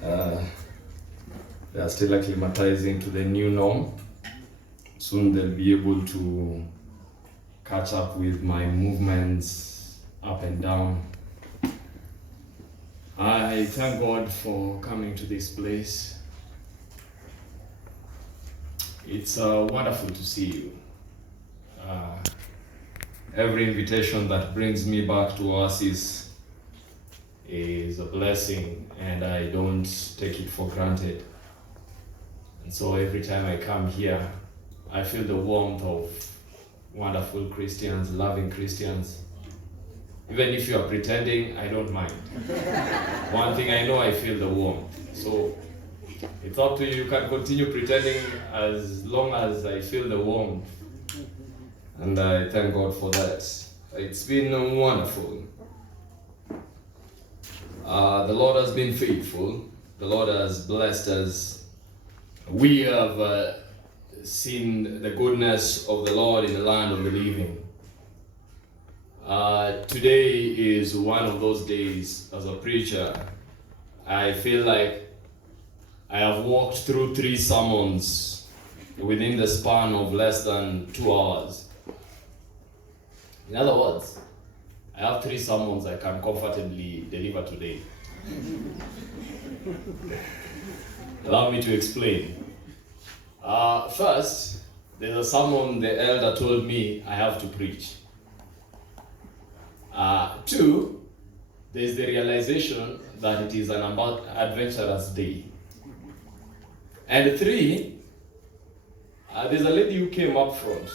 They are still acclimatizing to the new norm. Soon they'll be able to catch up with my movements up and down. I thank God for coming to this place. It's wonderful to see you. Every invitation that brings me back to Oasis is a blessing, and I don't take it for granted. And so every time I come here, I feel the warmth of wonderful Christians, loving Christians. Even if you are pretending, I don't mind. One thing I know, I feel the warmth. So it's up to you. You can continue pretending as long as I feel the warmth. And I thank God for that. It's been wonderful. The Lord has been faithful. The Lord has blessed us. We have seen the goodness of the Lord in the land of the living. Today is one of those days. As a preacher, I feel like I have walked through 3 sermons within the span of less than 2 hours. In other words, I have 3 sermons I can comfortably deliver today. Allow me to explain. First, there's a sermon the elder told me I have to preach. 2, there's the realization that it is an adventurous day. And 3, there's a lady who came up front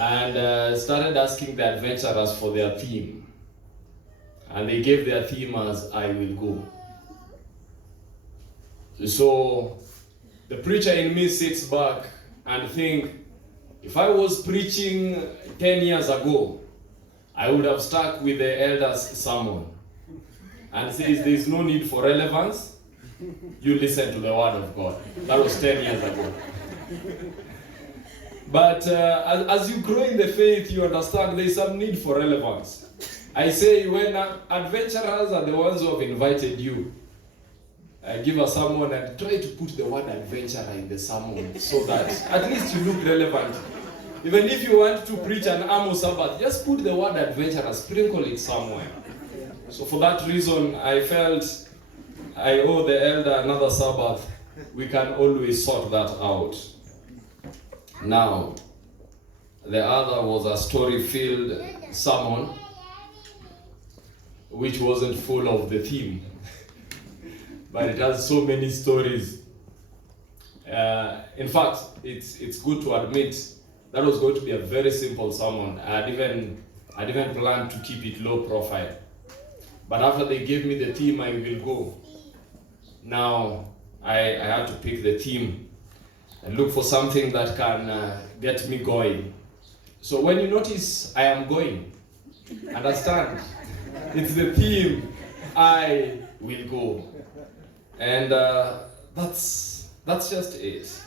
and started asking the adventurers for their theme. And they gave their theme as I will go. So the preacher in me sits back and think, if I was preaching 10 years ago, I would have stuck with the elder's sermon and says there's no need for relevance. You listen to the word of God. That was 10 years ago. But as you grow in the faith, you understand there's some need for relevance. I say when adventurers are the ones who have invited you, give a sermon and try to put the word adventurer in the sermon so that at least you look relevant. Even if you want to preach an Amo Sabbath, just put the word adventurer, sprinkle it somewhere. So for that reason, I felt I owe the elder another Sabbath. We can always sort that out. Now, the other was a story-filled sermon, which wasn't full of the theme, but it has so many stories. In fact, it's good to admit that was going to be a very simple sermon. I'd even planned to keep it low profile. But after they gave me the theme, I will go. Now, I had to pick the theme and look for something that can get me going. So when you notice I am going, understand, it's the theme, I will go. And that's just it.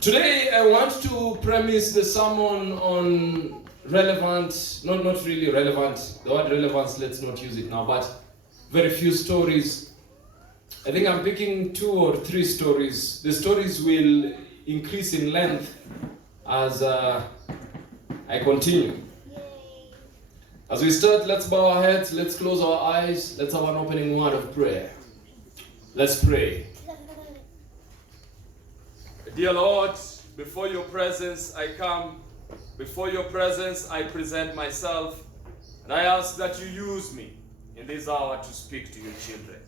Today I want to premise the sermon on relevant, not really relevant, the word relevance, let's not use it now, but very few stories. I think I'm picking 2 or 3 stories. The stories will increase in length as I continue. As we start, let's bow our heads, let's close our eyes, let's have an opening word of prayer. Let's pray. Dear Lord, before your presence I come, before your presence I present myself, and I ask that you use me in this hour to speak to your children.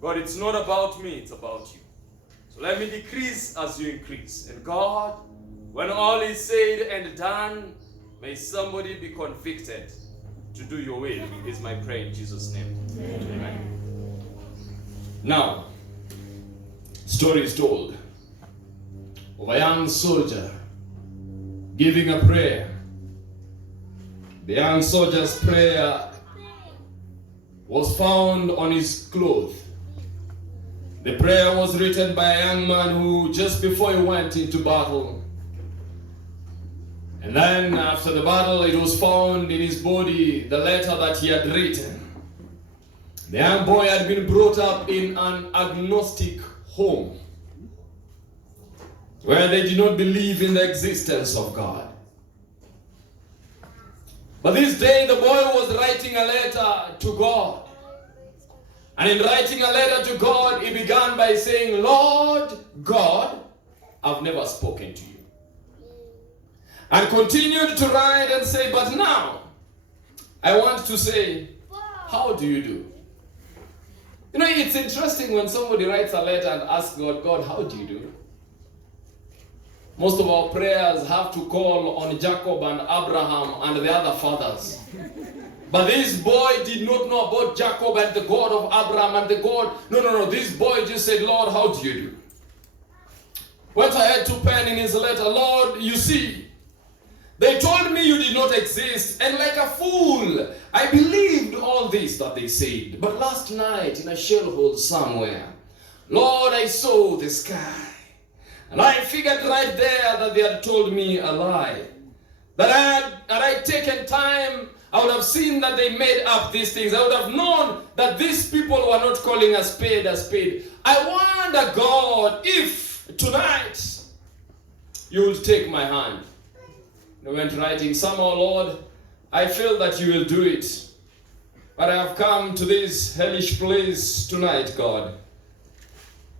God, it's not about me, it's about you. So let me decrease as you increase. And God, when all is said and done, may somebody be convicted to do your will, is my prayer in Jesus' name. Amen. Now, story is told of a young soldier giving a prayer. The young soldier's prayer was found on his clothes. The prayer was written by a young man who, just before he went into battle, and then after the battle, it was found in his body, the letter that he had written. The young boy had been brought up in an agnostic home where they did not believe in the existence of God. But this day the boy was writing a letter to God. And in writing a letter to God, he began by saying, Lord God, I've never spoken to you. And continued to write and say, but now I want to say, how do you do? You know, it's interesting when somebody writes a letter and asks God, God, how do you do? Most of our prayers have to call on Jacob and Abraham and the other fathers. But this boy did not know about Jacob and the God of Abraham and the God. No. This boy just said, Lord, how do you do? Went ahead to pen in his letter, Lord, you see, they told me you did not exist, and like a fool, I believed all this that they said. But last night in a shellhole somewhere, Lord, I saw the sky. And I figured right there that they had told me a lie. That had I taken time, I would have seen that they made up these things. I would have known that these people were not calling a spade a spade. I wonder, God, if tonight you will take my hand. I went writing, somehow, Lord, I feel that you will do it. But I have come to this hellish place tonight, God,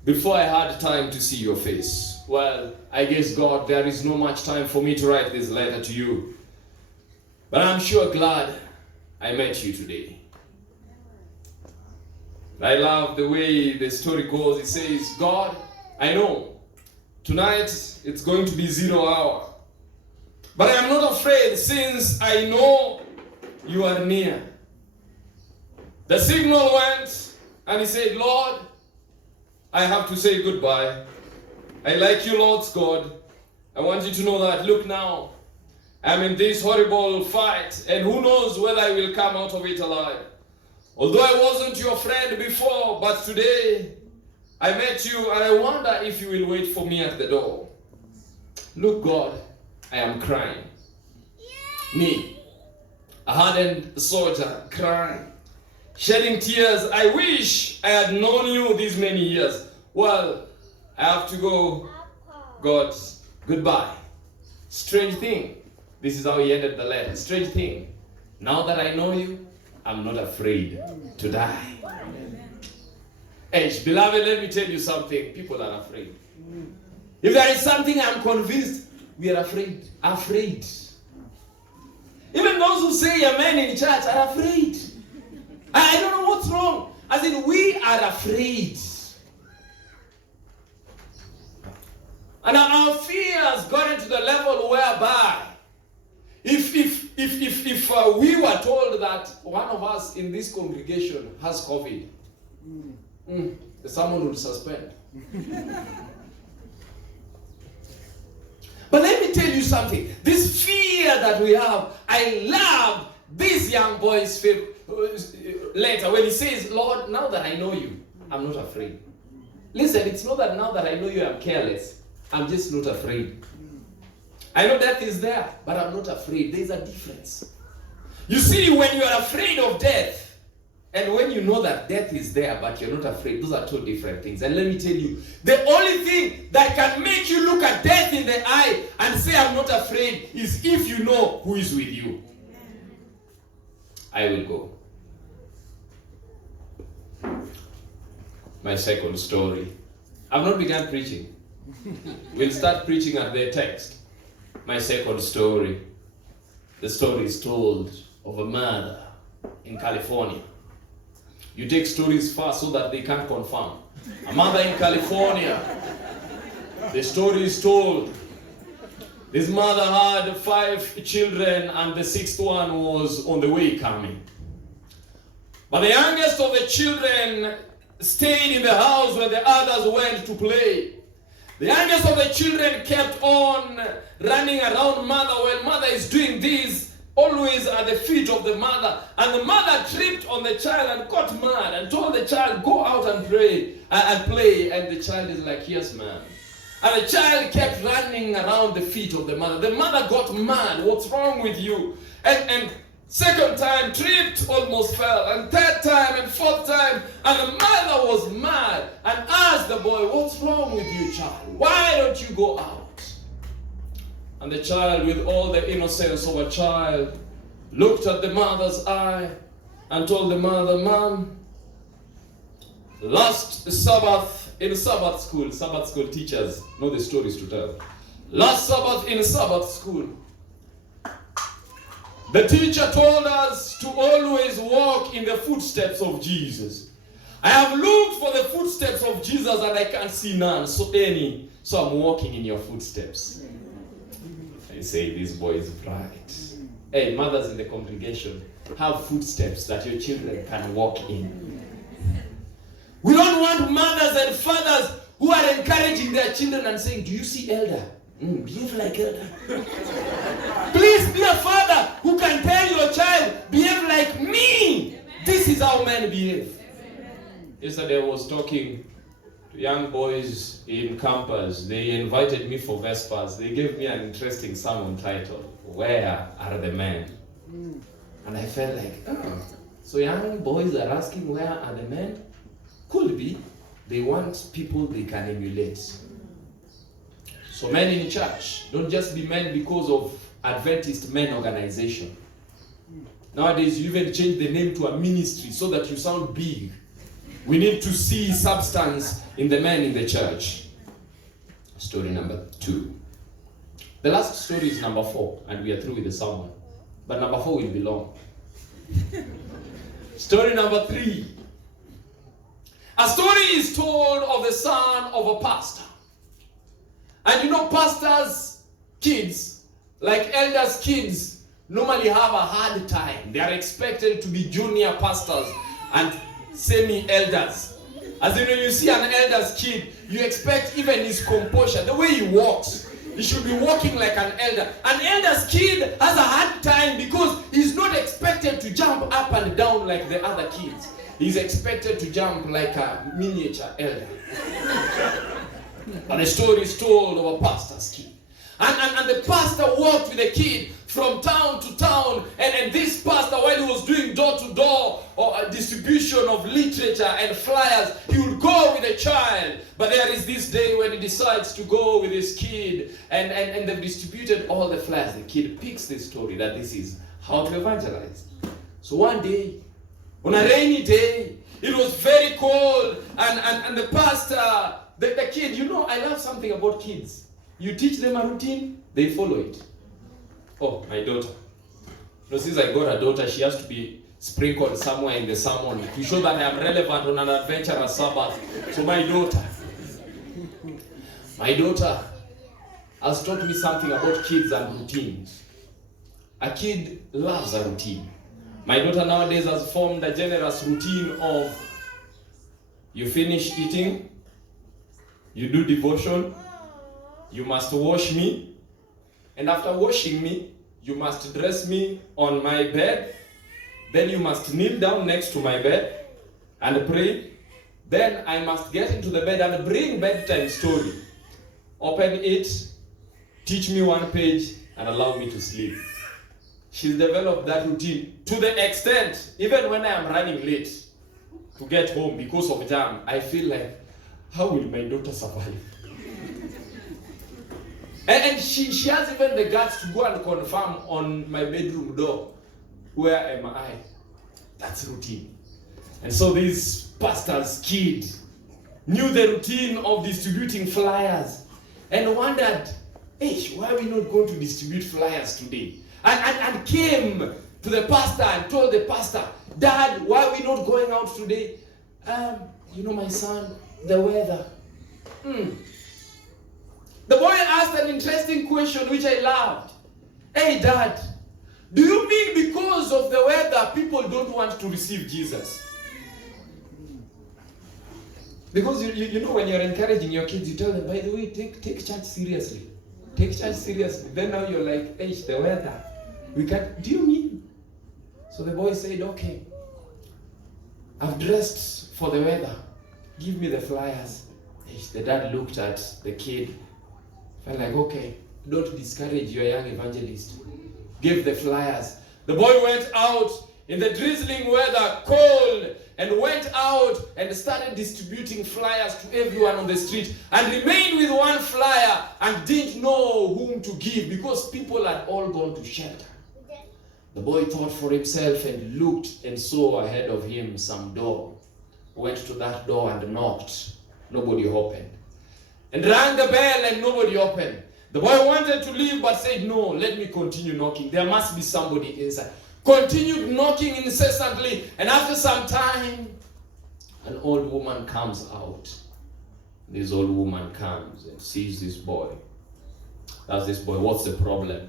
before I had time to see your face. Well, I guess, God, there is no much time for me to write this letter to you. But I'm sure glad I met you today. I love the way the story goes. It says, God, I know tonight it's going to be 0 hour. But I am not afraid since I know you are near. The signal went and he said, Lord, I have to say goodbye. I like you, Lord God. I want you to know that, look now, I'm in this horrible fight, and who knows whether I will come out of it alive. Although I wasn't your friend before, but today I met you, and I wonder if you will wait for me at the door. Look, God, I am crying. Me, a hardened soldier, crying, shedding tears. I wish I had known you these many years. Well, I have to go. God, goodbye. Strange thing. This is how he ended the letter. Strange thing. Now that I know you, I'm not afraid to die. Hey, beloved, let me tell you something. People are afraid. If there is something I'm convinced, we are afraid. Afraid. Even those who say amen in church are afraid. I don't know what's wrong. As in, we are afraid. And our fears got into the level whereby if we were told that one of us in this congregation has COVID, the sermon would suspend. But let me tell you something. This fear that we have, I love this young boy's letter when he says, Lord, now that I know you, I'm not afraid. Listen, it's not that now that I know you, I'm careless. I'm just not afraid. I know death is there, but I'm not afraid. There's a difference. You see, when you are afraid of death, and when you know that death is there, but you're not afraid, those are two different things. And let me tell you, the only thing that can make you look at death in the eye and say, I'm not afraid, is if you know who is with you. I will go. My second story. I've not begun preaching. We'll start preaching at the text. My second story. The story is told of a murder in California. You take stories first so that they can't confirm. A mother in California. The story is told. This mother had 5 children and the 6th one was on the way coming. But the youngest of the children stayed in the house when the others went to play. The youngest of the children kept on running around mother while mother is doing this, always at the feet of the mother. And the mother tripped on the child and got mad and told the child, go out and pray and play. And the child is like, yes, ma'am. And the child kept running around the feet of the mother. The mother got mad. What's wrong with you? And second time, tripped, almost fell. And third time and fourth time, And the mother was mad and asked the boy, what's wrong with you, child? Why don't you go out? And the child, with all the innocence of a child, looked at the mother's eye and told the mother, Mom, last Sabbath in Sabbath school teachers know the stories to tell. Last Sabbath in Sabbath school, the teacher told us to always walk in the footsteps of Jesus. I have looked for the footsteps of Jesus and I can't see none, so I'm walking in your footsteps. I say, this boy is bright. Hey, mothers in the congregation, have footsteps that your children can walk in. We don't want mothers and fathers who are encouraging their children and saying, do you see elder? Behave like elder. Please be a father who can tell your child, behave like me. This is how men behave. Yesterday I was talking to young boys in campus. They invited me for Vespers. They gave me an interesting sermon title, Where Are the Men? And I felt like, so young boys are asking, where are the men? Could be. They want people they can emulate. So men in church, don't just be men because of Adventist Men Organization. Nowadays you even change the name to a ministry so that you sound big. We need to see substance in the men in the church. Story number 2. The last story is number 4, and we are through with the sermon. But number 4 will be long. Story number 3. A story is told of the son of a pastor. And you know, pastors' kids, like elders' kids, normally have a hard time. They are expected to be junior pastors and semi-elders. As in, when you see an elder's kid, you expect even his composure, the way he walks, he should be walking like an elder. An elder's kid has a hard time because he's not expected to jump up and down like the other kids. He's expected to jump like a miniature elder. And the story is told of a pastor's kid. And the pastor walked with the kid from town to town. And this pastor, while he was doing door-to-door or a distribution of literature and flyers, he would go with a child. But there is this day when he decides to go with his kid. And they've distributed all the flyers. The kid picks the story that this is how to evangelize. So one day, on a rainy day, it was very cold. And the pastor... The kid, you know, I love something about kids. You teach them a routine, they follow it. Oh, my daughter. You know, since I got a daughter, she has to be sprinkled somewhere in the sermon to show that I am relevant on an adventurous Sabbath. So my daughter has taught me something about kids and routines. A kid loves a routine. My daughter nowadays has formed a generous routine of you finish eating, you do devotion, you must wash me, and after washing me, you must dress me on my bed, then you must kneel down next to my bed and pray, then I must get into the bed and bring bedtime story. Open it, teach me one page, and allow me to sleep. She's developed that routine to the extent, even when I am running late to get home because of jam, I feel like, how will my daughter survive? and she has even the guts to go and confirm on my bedroom door, where am I? That's routine. And so this pastor's kid knew the routine of distributing flyers and wondered, hey, why are we not going to distribute flyers today? And came to the pastor and told the pastor, Dad, why are we not going out today? You know, my son, the weather. The boy asked an interesting question which I loved. Hey, Dad, do you mean because of the weather people don't want to receive Jesus? Because you know, when you're encouraging your kids, you tell them, by the way, take church seriously. Take church seriously. Then now you're like, hey, the weather. We can't. Do you mean? So the boy said, okay, I've dressed for the weather. Give me the flyers. The dad looked at the kid. Felt like, okay, don't discourage your young evangelist. Give the flyers. The boy went out in the drizzling weather, cold. and went out and started distributing flyers to everyone on the street, and remained with one flyer and didn't know whom to give because people had all gone to shelter. The boy thought for himself and looked and saw ahead of him some door. Went to that door and knocked. Nobody opened. And rang the bell and nobody opened. The boy wanted to leave but said, no, let me continue knocking. There must be somebody inside. Continued knocking incessantly, and after some time, an old woman comes out. This old woman comes and sees this boy. Asks this boy, what's the problem?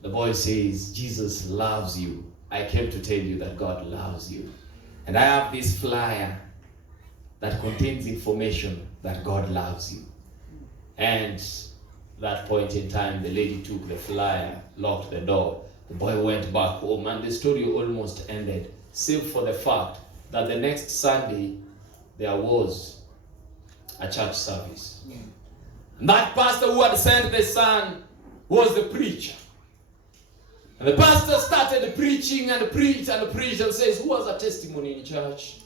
The boy says, Jesus loves you. I came to tell you that God loves you. And I have this flyer that contains information that God loves you. And that point in time, the lady took the flyer, locked the door. The boy went back home, and the story almost ended, save for the fact that the next Sunday, there was a church service. And that pastor who had sent the son was the preacher. And the pastor started preaching and preached and preached and says, who has a testimony in church?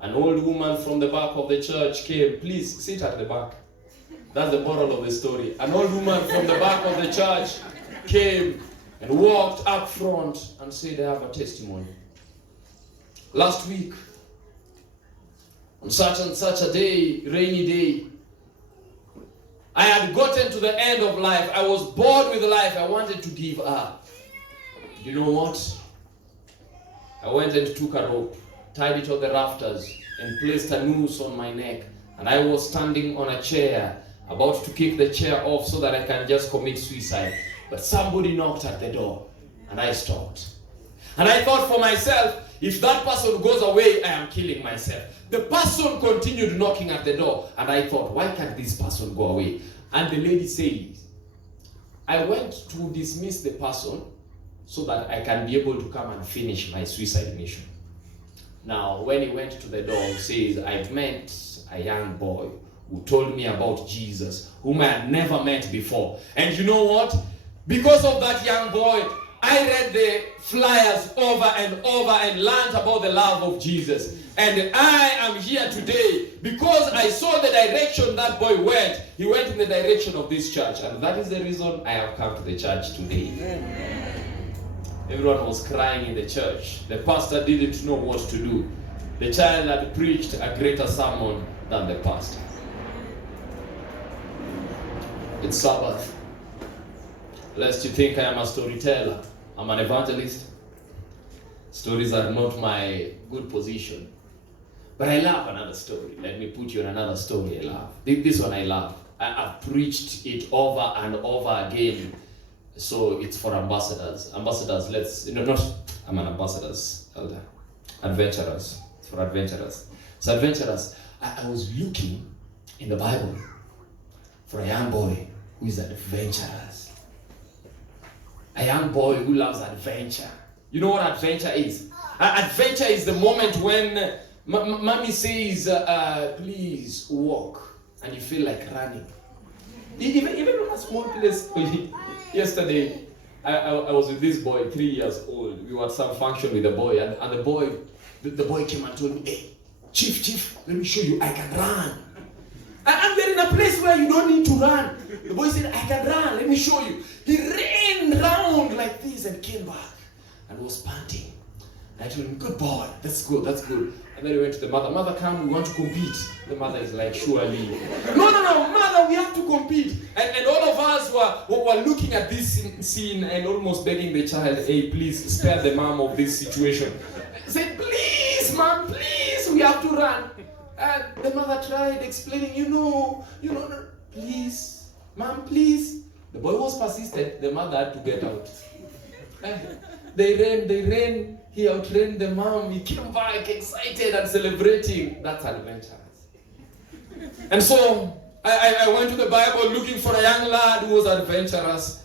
An old woman from the back of the church came. Please sit at the back. That's the moral of the story. An old woman from the back of the church came and walked up front and said, I have a testimony. Last week, on such and such a day, rainy day, I had gotten to the end of life. I was bored with life. I wanted to give up. You know what? I went and took a rope, tied it on the rafters, and placed a noose on my neck. And I was standing on a chair, about to kick the chair off so that I can just commit suicide. But somebody knocked at the door, and I stopped. And I thought for myself, if that person goes away, I am killing myself. The person continued knocking at the door, and I thought, why can't this person go away? And the lady says, I went to dismiss the person so that I can be able to come and finish my suicide mission. Now, when he went to the door, he says, I met a young boy who told me about Jesus, whom I had never met before. And you know what? Because of that young boy, I read the flyers over and over and learned about the love of Jesus. And I am here today because I saw the direction that boy went. He went in the direction of this church. And that is the reason I have come to the church today. Amen. Everyone was crying in the church. The pastor didn't know what to do. The child had preached a greater sermon than the pastor. It's Sabbath. Lest you think I am a storyteller. I'm an evangelist. Stories are not my good position. But I love another story. Let me put you on another story I love. This one I love. I've preached it over and over again. So it's for ambassadors. Ambassadors, I'm an ambassador's elder. Adventurers. It's for adventurers. So adventurers, I was looking in the Bible for a young boy who is adventurous. A young boy who loves adventure. You know what adventure is? Adventure is the moment when mommy says, please walk, and you feel like running. Even on a small place. Yesterday, I was with this boy, 3 years old. We were at some function with the boy, and the boy came and told me, hey, Chief, let me show you, I can run. And we're in a place where you don't need to run. The boy said, I can run, let me show you. He ran round like this and came back and was panting. I told him, good boy, that's good. And then he went to the mother. Mother, come, we want to compete. The mother is like, surely. No, mother, we have to compete. And all of us were looking at this scene and almost begging the child, hey, please spare the mom of this situation. He said, please, mom, please, we have to run. And the mother tried explaining, please, mom, please. The boy was persistent. The mother had to get out. They ran. He outran the mom. He came back excited and celebrating. That's adventurous. And so I went to the Bible looking for a young lad who was adventurous.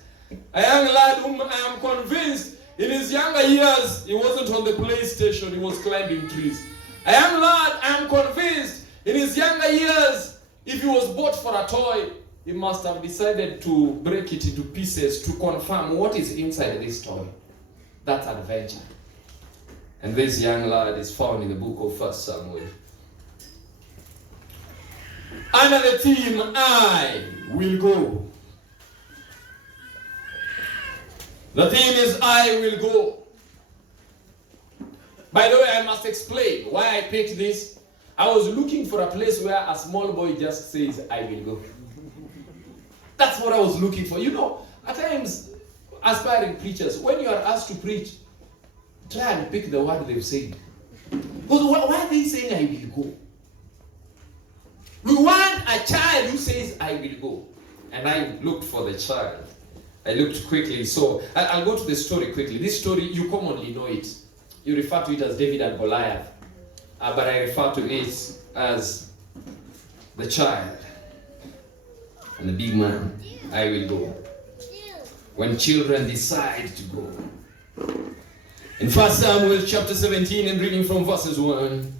A young lad whom I am convinced in his younger years, he wasn't on the PlayStation, he was climbing trees. A young lad, I am convinced, in his younger years, if he was bought for a toy, he must have decided to break it into pieces to confirm what is inside this toy. That's adventure. And this young lad is found in the book of 1 Samuel. Under the theme, I will go. The theme is I will go. By the way, I must explain why I picked this. I was looking for a place where a small boy just says, I will go. That's what I was looking for. You know, at times, aspiring preachers, when you are asked to preach, try and pick the word they've said. Because why are they saying, I will go? We want a child who says, I will go. And I looked for the child. I looked quickly. So I'll go to the story quickly. This story, you commonly know it. You refer to it as David and Goliath. But I refer to it as the child and the big man. I will go. When children decide to go. In 1 Samuel chapter 17 and reading from verses 1.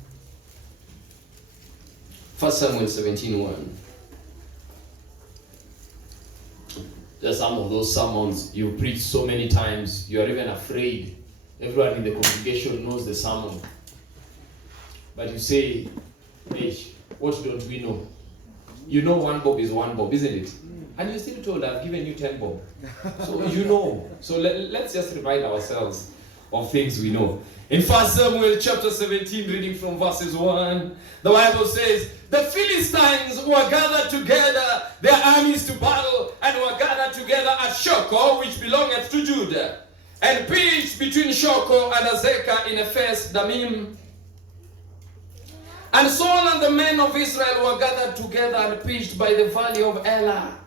1 Samuel 17:1. There are some of those sermons you preach so many times, you are even afraid. Everyone in the congregation knows the sermon. But you say, hey, what don't we know? You know 1 bob is 1 bob, isn't it? And you're still told, I've given you 10 bob. So you know. So let's just remind ourselves of things we know. In 1 Samuel chapter 17, reading from verses 1, the Bible says, the Philistines were gathered together, their armies to battle, and were gathered together at Shoko, which belongeth to Judah, and pitched between Shoko and Azekah in Ephes Damim. And Saul and the men of Israel were gathered together and pitched by the valley of Elah,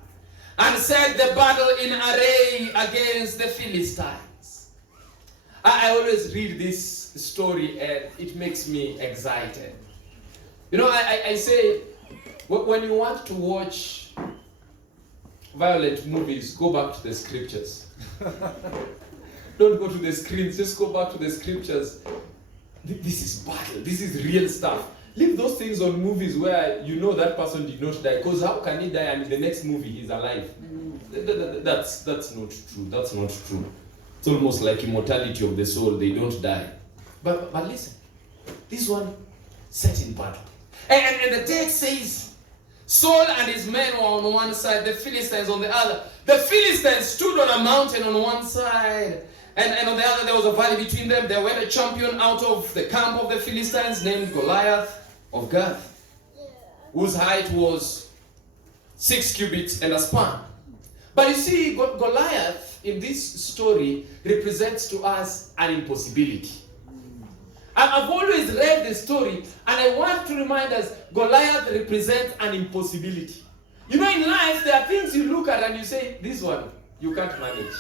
and set the battle in array against the Philistines. I always read this story and it makes me excited. You know, I say, when you want to watch violent movies, go back to the scriptures. Don't go to the screens, just go back to the scriptures. This is battle, this is real stuff. Leave those things on movies where you know that person did not die, because how can he die and in the next movie he's alive? That's not true. That's not true. It's almost like immortality of the soul. They don't die. But listen, this one set in battle. And the text says, Saul and his men were on one side, the Philistines on the other. The Philistines stood on a mountain on one side, and on the other there was a valley between them. There went a champion out of the camp of the Philistines named Goliath of Gath, whose height was 6 cubits and a span. But you see, Goliath in this story represents to us an impossibility. I've always read the story, and I want to remind us, Goliath represents an impossibility. You know, in life, there are things you look at and you say, this one, you can't manage.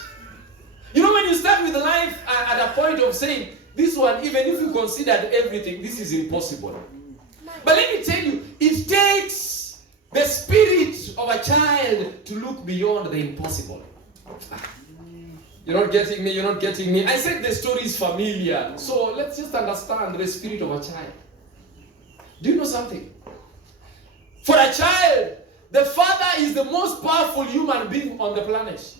You know, when you start with life at a point of saying, this one, even if you considered everything, this is impossible. But let me tell you, it takes the spirit of a child to look beyond the impossible. You're not getting me, you're not getting me. I said the story is familiar, so let's just understand the spirit of a child. Do you know something? For a child, the father is the most powerful human being on the planet.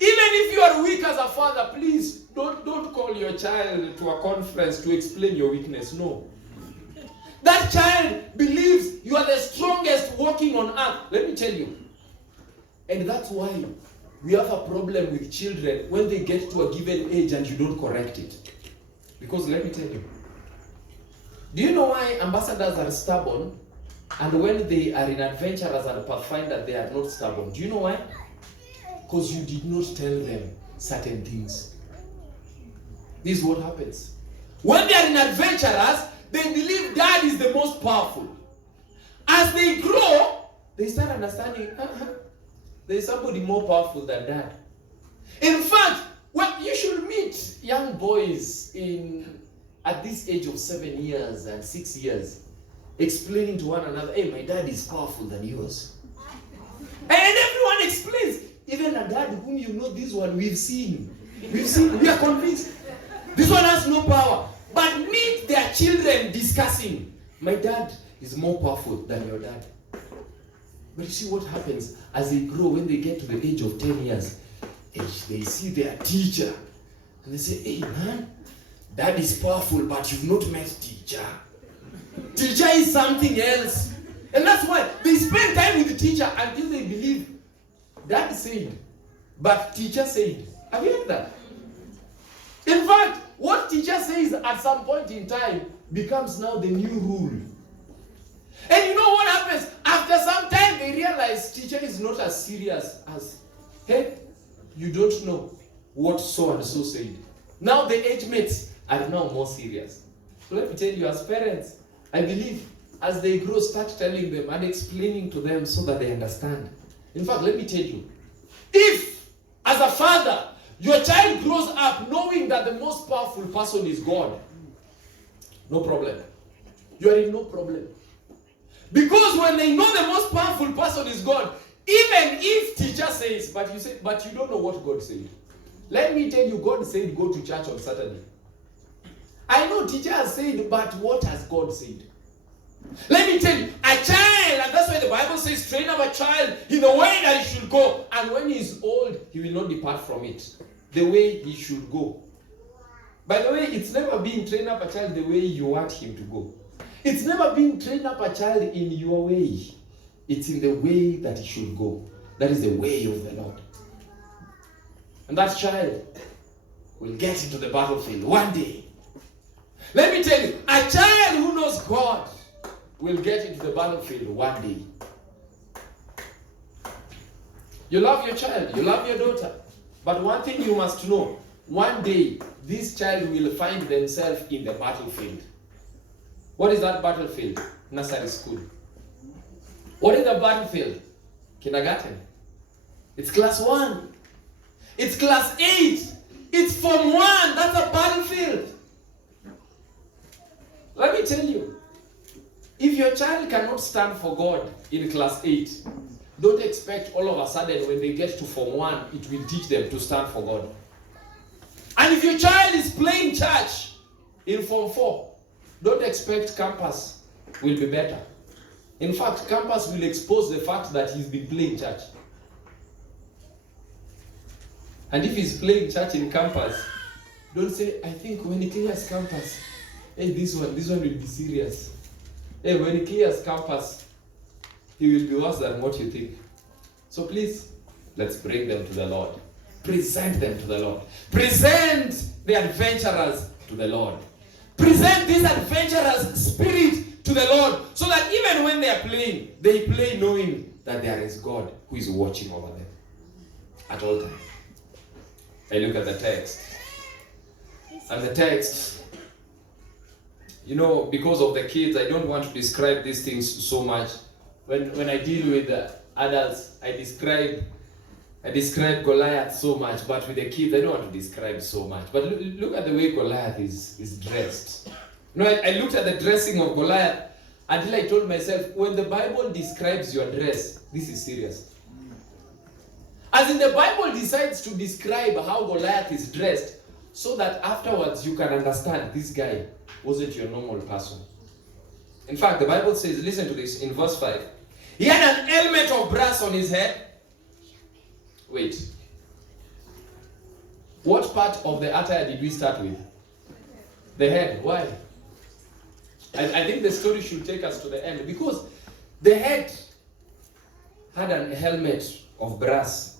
Even if you are weak as a father, please don't call your child to a conference to explain your weakness. No. That child believes you are the strongest walking on earth. Let me tell you. And that's why we have a problem with children when they get to a given age and you don't correct it. Because let me tell you. Do you know why ambassadors are stubborn? And when they are in adventurers and pathfinder, they are not stubborn. Do you know why? Because you did not tell them certain things. This is what happens. When they are in adventurers, they believe dad is the most powerful. As they grow, they start understanding, there is somebody more powerful than dad. In fact, you should meet young boys at this age of 7 years and 6 years, explaining to one another, hey, my dad is powerful than yours. And everyone explains, even a dad whom you know, this one we've seen, we are convinced. This one has no power. But meet their children discussing, my dad is more powerful than your dad. But you see what happens as they grow, when they get to the age of 10 years, they see their teacher and they say, hey man, Dad is powerful, but you've not met teacher. Teacher is something else. And that's why they spend time with the teacher until they believe Dad said, but teacher said. Have you heard that? In fact, what teacher says at some point in time becomes now the new rule. And you know what happens? After some time, they realize teacher is not as serious as, hey, you don't know what so and so said. Now the age mates are now more serious. So let me tell you, as parents, I believe as they grow, start telling them and explaining to them so that they understand. In fact, let me tell you, if as a father, your child grows up knowing that the most powerful person is God, no problem. You are in no problem. Because when they know the most powerful person is God, even if teacher says, but you don't know what God said. Let me tell you, God said go to church on Saturday. I know teacher has said, but what has God said? Let me tell you, a child, and that's why the Bible says, train up a child in the way that he should go. And when he is old, he will not depart from it. The way he should go. By the way, it's never been train up a child the way you want him to go. It's never been train up a child in your way. It's in the way that he should go. That is the way of the Lord. And that child will get into the battlefield one day. Let me tell you, a child who knows God will get into the battlefield one day. You love your child, you love your daughter. But one thing you must know, one day this child will find themselves in the battlefield. What is that battlefield? Nursery school. What is the battlefield? Kindergarten. It's class 1. It's class 8. It's Form 1. That's a battlefield. Let me tell you, if your child cannot stand for God in class 8, don't expect all of a sudden when they get to Form 1, it will teach them to stand for God. And if your child is playing church in Form 4, don't expect campus will be better. In fact, campus will expose the fact that he's been playing church. And if he's playing church in campus, don't say, I think when he clears campus, hey, this one will be serious. Hey, when he clears campus, he will be worse than what you think. So please, let's bring them to the Lord. Present them to the Lord. Present the adventurers to the Lord. Present this adventurous spirit to the Lord, so that even when they are playing, they play knowing that there is God who is watching over them at all times. I look at the text. And the text, you know, because of the kids, I don't want to describe these things so much. When I deal with adults, I describe Goliath so much, but with the kids, I don't want to describe so much. But look at the way Goliath is dressed. You know, I looked at the dressing of Goliath until I told myself, when the Bible describes your dress, this is serious. As in, the Bible decides to describe how Goliath is dressed, so that afterwards you can understand this guy wasn't your normal person. In fact, the Bible says, listen to this in verse 5. He had an helmet of brass on his head. Wait. What part of the attire did we start with? The head. Why? I think the story should take us to the end, because the head had a helmet of brass.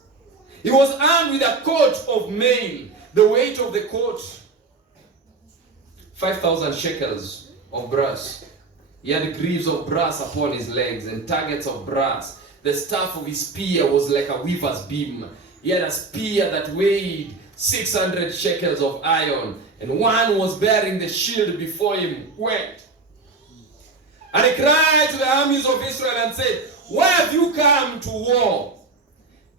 He was armed with a coat of mail. The weight of the coat, 5,000 shekels of brass. He had greaves of brass upon his legs and targets of brass. The staff of his spear was like a weaver's beam. He had a spear that weighed 600 shekels of iron, and one was bearing the shield before him, wet. And he cried to the armies of Israel and said, why have you come to war?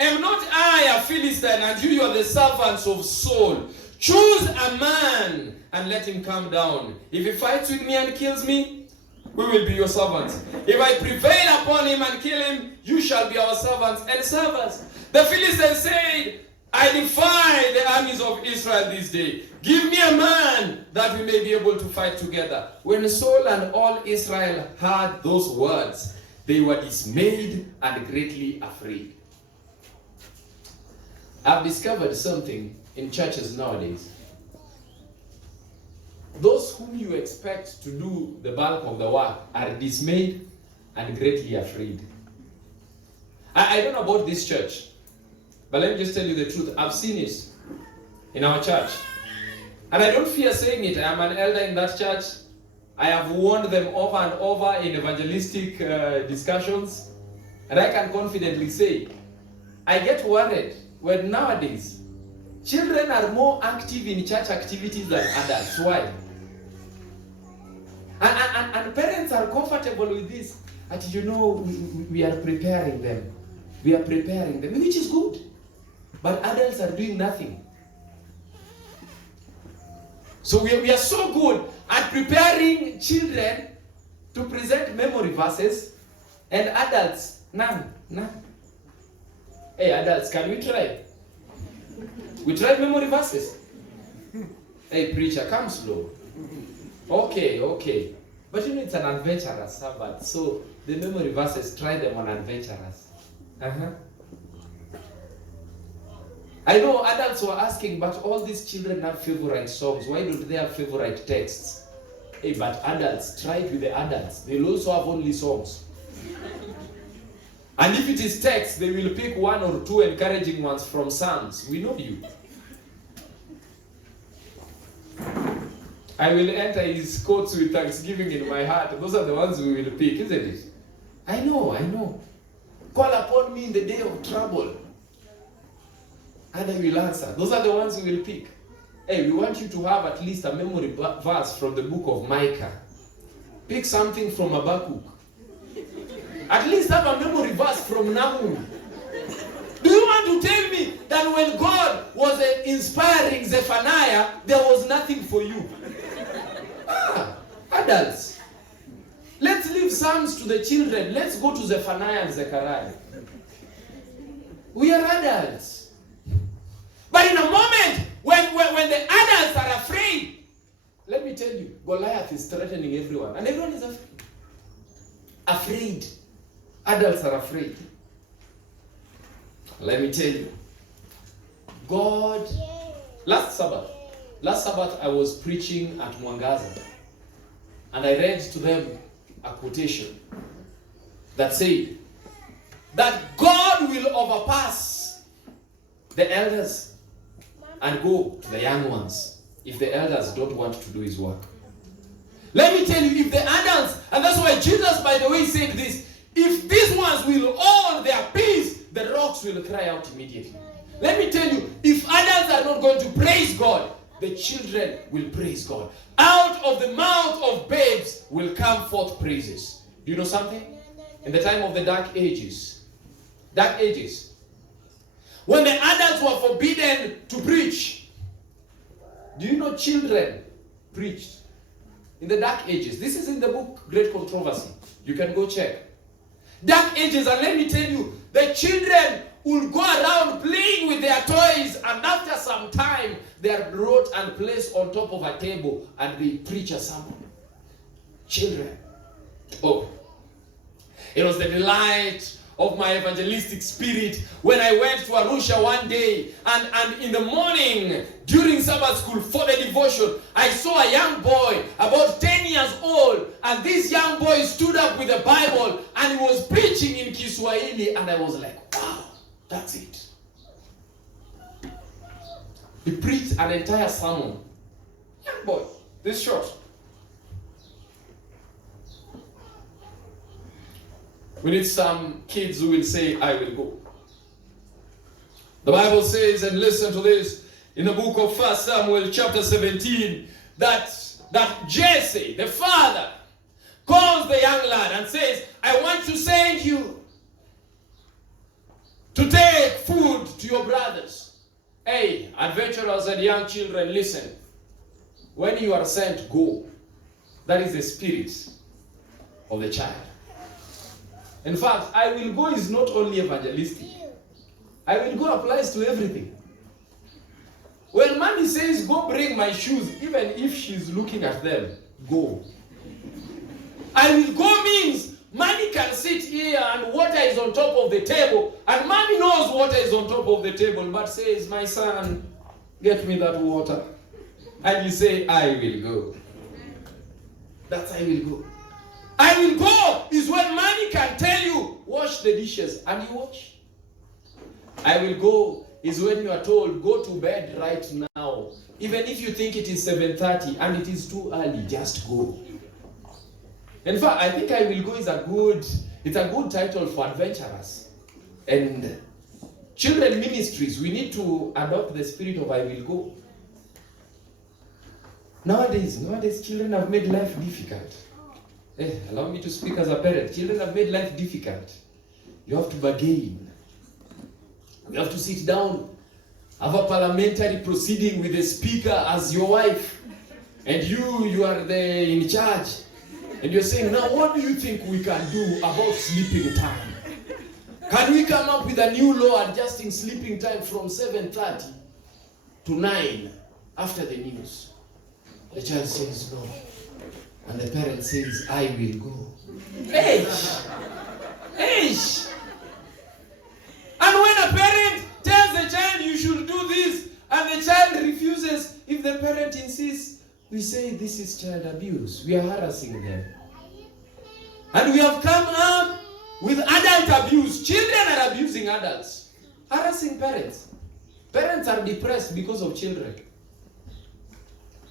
Am not I a Philistine, and you are the servants of Saul? Choose a man and let him come down. If he fights with me and kills me, we will be your servants. If I prevail upon him and kill him, you shall be our servants and servants. The Philistines said, I defy the armies of Israel this day. Give me a man that we may be able to fight together. When Saul and all Israel heard those words, they were dismayed and greatly afraid. I've discovered something in churches nowadays. those whom you expect to do the bulk of the work are dismayed and greatly afraid. I don't know about this church, but let me just tell you the truth. I've seen it in our church. And I don't fear saying it. I'm an elder in that church. I have warned them over and over in evangelistic discussions. And I can confidently say, I get worried when nowadays children are more active in church activities than adults. Why? And parents are comfortable with this. And we are preparing them. We are preparing them, which is good. But adults are doing nothing. So we are so good at preparing children to present memory verses, and adults, none. Hey, adults, can we try? We tried memory verses. Hey, preacher, come slow. Okay. But it's an adventurous Sabbath, so the memory verses, try them on adventurous. I know adults were asking, but all these children have favorite songs. Why don't they have favorite texts? Hey, but adults, try it with the adults. They'll also have only songs. And if it is text, they will pick one or two encouraging ones from Psalms. We know you. I will enter his courts with thanksgiving in my heart. Those are the ones we will pick, isn't it? I know. Call upon me in the day of trouble, and I will answer. Those are the ones we will pick. Hey, we want you to have at least a memory verse from the book of Micah. Pick something from Habakkuk. At least have a memory verse from Nahum. Do you want to tell me that when God was inspiring Zephaniah, there was nothing for you? Adults. Let's leave Psalms to the children. Let's go to Zephaniah and Zechariah. We are adults. But in a moment, when the adults are afraid, let me tell you, Goliath is threatening everyone. And everyone is afraid. Adults are afraid. Let me tell you, God, last Sabbath I was preaching at Mwangaza, and I read to them a quotation that said that God will overpass the elders and go to the young ones if the elders don't want to do his work. Let me tell you, if the adults, and that's why Jesus, by the way, said this, if these ones will hold their peace, the rocks will cry out immediately. Let me tell you, if adults are not going to praise God, the children will praise God. Out of the mouth of babes will come forth praises. Do you know something? In the time of the Dark Ages, when the adults were forbidden to preach, do you know children preached? In the Dark Ages. This is in the book Great Controversy. You can go check. Dark Ages, and let me tell you, the children will go around playing with their toys, and after some time, they are brought and placed on top of a table, and they preach a sermon. Children. Oh. It was the delight of my evangelistic spirit when I went to Arusha one day, and in the morning during Sabbath school for the devotion, I saw a young boy about 10 years old, and this young boy stood up with the Bible and he was preaching in Kiswahili, and I was like, wow, that's it. He preached an entire sermon. Young boy, this short. We need some kids who will say, I will go. The Bible says, and listen to this, in the book of 1 Samuel chapter 17, that Jesse, the father, calls the young lad and says, I want to send you to take food to your brothers. Hey, adventurers and young children, listen. When you are sent, go. That is the spirit of the child. In fact, I will go is not only evangelistic. I will go applies to everything. When mommy says, go bring my shoes, even if she's looking at them, go. I will go means mommy can sit here and water is on top of the table, and mommy knows water is on top of the table, but says, my son, get me that water. And you say, I will go. That's I will go. I will go is when mommy can tell you, wash the dishes, and you wash. I will go is when you are told, go to bed right now. Even if you think it is 7:30 and it is too early, just go. In fact, I think I will go is a good title for adventurers. And children ministries, we need to adopt the spirit of I will go. Nowadays, children have made life difficult. Allow me to speak as a parent. Children have made life difficult. You have to bargain. You have to sit down, have a parliamentary proceeding with the speaker as your wife. And you are in charge. And you're saying, now what do you think we can do about sleeping time? Can we come up with a new law adjusting sleeping time from 7:30 to 9 after the news? The child says no. And the parent says, I will go. Eish! And when a parent tells the child you should do this, and the child refuses, if the parent insists, we say this is child abuse. We are harassing them. And we have come up with adult abuse. Children are abusing adults. Harassing parents. Parents are depressed because of children.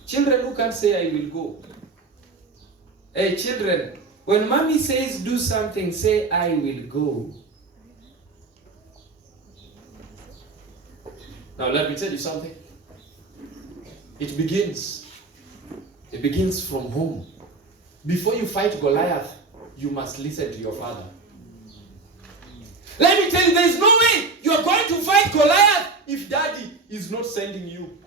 Children who can't say I will go. Hey children, when mommy says do something, say I will go. Now let me tell you something. It begins from home. Before you fight Goliath, you must listen to your father. Let me tell you, there is no way you are going to fight Goliath if daddy is not sending you.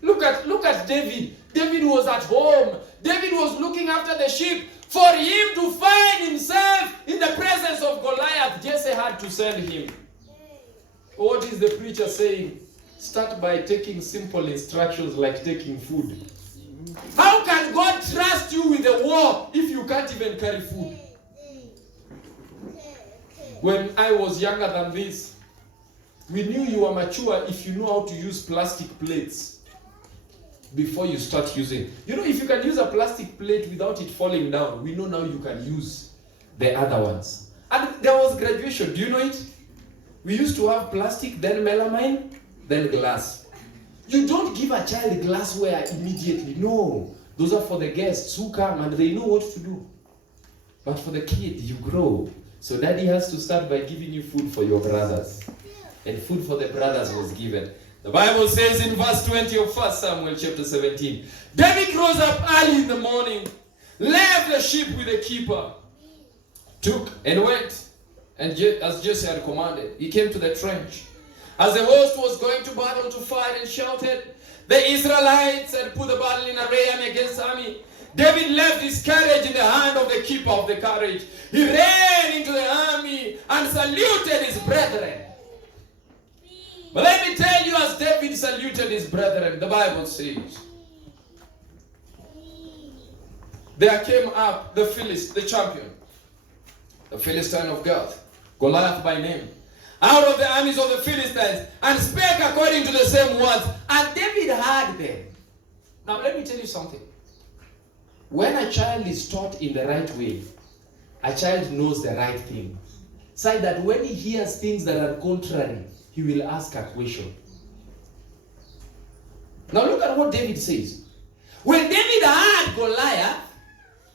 Look at David. David was at home. David was looking after the sheep. For him to find himself in the presence of Goliath, Jesse had to send him. What is the preacher saying? Start by taking simple instructions like taking food. How can God trust you with a war if you can't even carry food? When I was younger than this, we knew you were mature if you know how to use plastic plates before you start using. You know, if you can use a plastic plate without it falling down, we know now you can use the other ones. And there was graduation. Do you know it? We used to have plastic, then melamine, then glass. You don't give a child glassware immediately. No. Those are for the guests who come and they know what to do. But for the kid, you grow. So daddy has to start by giving you food for your brothers. And food for the brothers was given. The Bible says in verse 20 of 1 Samuel chapter 17, David rose up early in the morning, left the sheep with the keeper, took and went, and as Jesse had commanded, he came to the trench. As the host was going to battle to fight and shouted, the Israelites had put the battle in array army against army. David left his courage in the hand of the keeper of the courage. He ran into the army and saluted his brethren. But let me tell you, as David saluted his brethren, the Bible says, there came up the Philistine, the champion, the Philistine of Gath, Goliath by name, out of the armies of the Philistines, and spake according to the same words. And David heard them. Now let me tell you something. When a child is taught in the right way, a child knows the right thing. So that when he hears things that are contrary, he will ask a question. Now look at what David says. When David heard Goliath,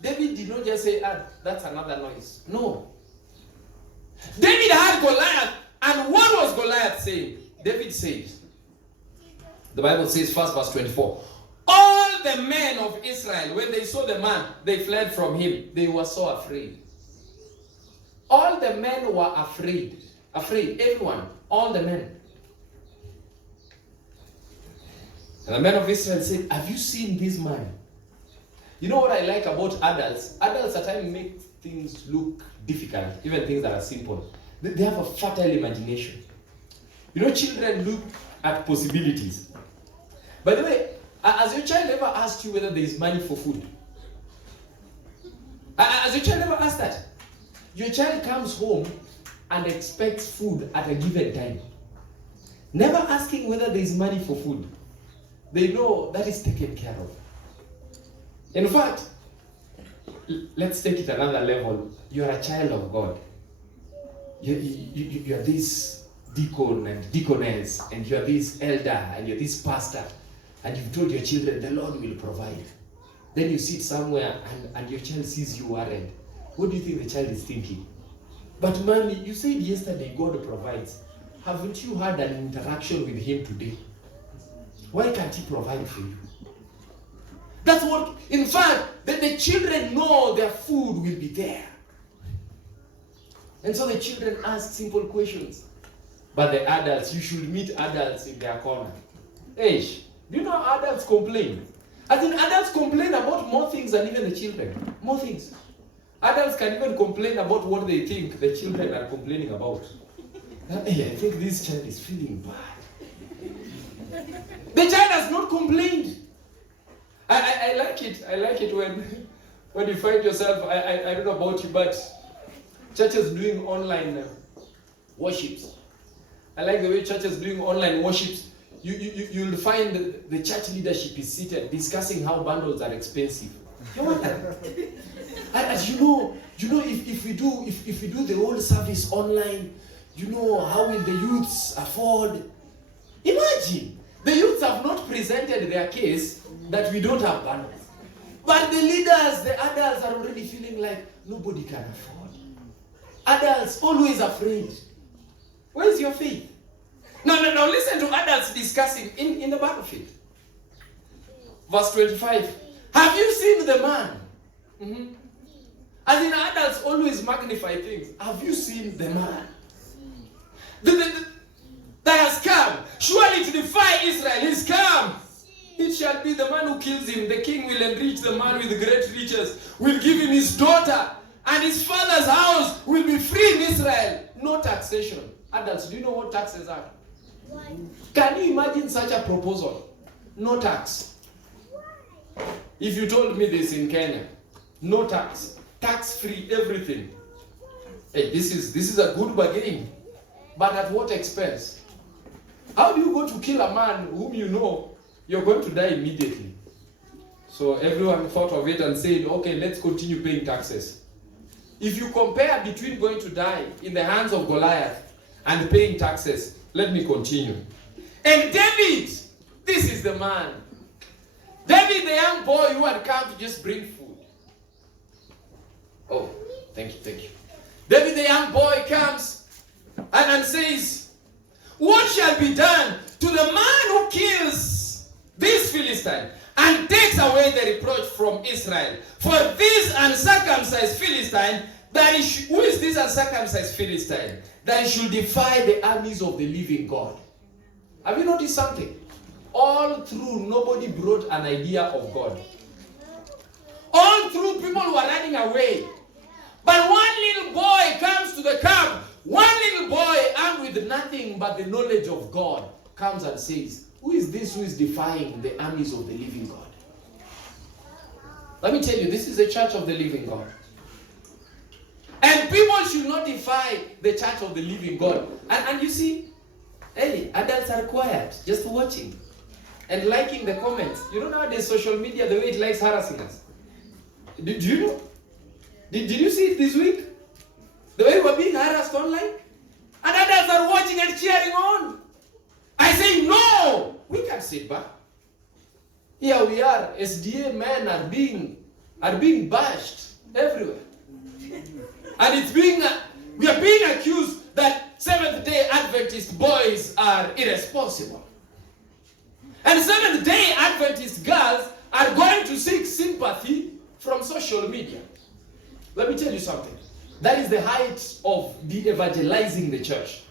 David did not just say, that's another noise. No. David heard Goliath, and what was Goliath saying? David says, the Bible says, first verse 24, all the men of Israel, when they saw the man, they fled from him. They were so afraid. All the men were afraid. Afraid, everyone, all the men. And the men of Israel said, have you seen this man? You know what I like about adults? Adults at times make things look difficult, even things that are simple. They have a fertile imagination. You know, children look at possibilities. By the way, has your child ever asked you whether there is money for food? Has your child ever asked that? Your child comes home and expects food at a given time, never asking whether there is money for food. They know that is taken care of. In fact, let's take it another level. You are a child of God. You are this deacon and deaconess, and you are this elder, and you are this pastor, and you've told your children the Lord will provide. Then you sit somewhere and your child sees you worried. What do you think the child is thinking? But mommy, you said yesterday God provides. Haven't you had an interaction with him today? Why can't he provide for you? That's what, in fact, the children know their food will be there. And so the children ask simple questions. But the adults, you should meet adults in their corner. Hey, do you know adults complain? I think adults complain about more things than even the children. More things. Adults can even complain about what they think the children are complaining about. Hey, I think this child is feeling bad. The child has not complained. I like it. I like it when you find yourself, I don't know about you, but churches doing online worships. I like the way churches doing online worships. You'll find the church leadership is seated discussing how bundles are expensive. You wonder. And you know, if we do the whole service online, you know, how will the youths afford? Imagine, the youths have not presented their case that we don't have bundles. But the leaders, the adults are already feeling like nobody can afford. Adults always afraid. Where's your faith? No, listen to adults discussing in the battlefield. Verse 25. Have you seen the man? Mm-hmm. As in, adults always magnify things. Have you seen the man? That has come. Surely to defy Israel, he's come. It shall be the man who kills him. The king will enrich the man with great riches, will give him his daughter, and his father's house will be free in Israel. No taxation. Adults, do you know what taxes are? Why? Can you imagine such a proposal? No tax. If you told me this in Kenya, no tax, tax-free everything. Hey, this is a good bargain. But at what expense? How do you go to kill a man whom you know you're going to die immediately? So everyone thought of it and said, okay, let's continue paying taxes. If you compare between going to die in the hands of Goliath and paying taxes, let me continue. And David, this is the man. David, the young boy who had come to just bring food. Oh, thank you. David, the young boy, comes and says, what shall be done to the man who kills this Philistine and takes away the reproach from Israel? For this uncircumcised Philistine, who is this uncircumcised Philistine? That he should defy the armies of the living God. Have you noticed something? All through, nobody brought an idea of God. All through, people were running away. But one little boy comes to the camp. One little boy, armed with nothing but the knowledge of God, comes and says, who is this who is defying the armies of the living God? Let me tell you, this is the church of the living God. And people should not defy the church of the living God. And you see, hey, adults are quiet, just watching and liking the comments. You know nowadays social media, the way it likes harassing us. Did you know? Did you see it this week? The way we're being harassed online? And adults are watching and cheering on. I say, no! We can't sit back. Here we are, SDA men are being bashed everywhere. And we are being accused that Seventh-day Adventist boys are irresponsible. And Seventh-day Adventist girls are going to seek sympathy from social media. Let me tell you something. That is the height of de-evangelizing the church.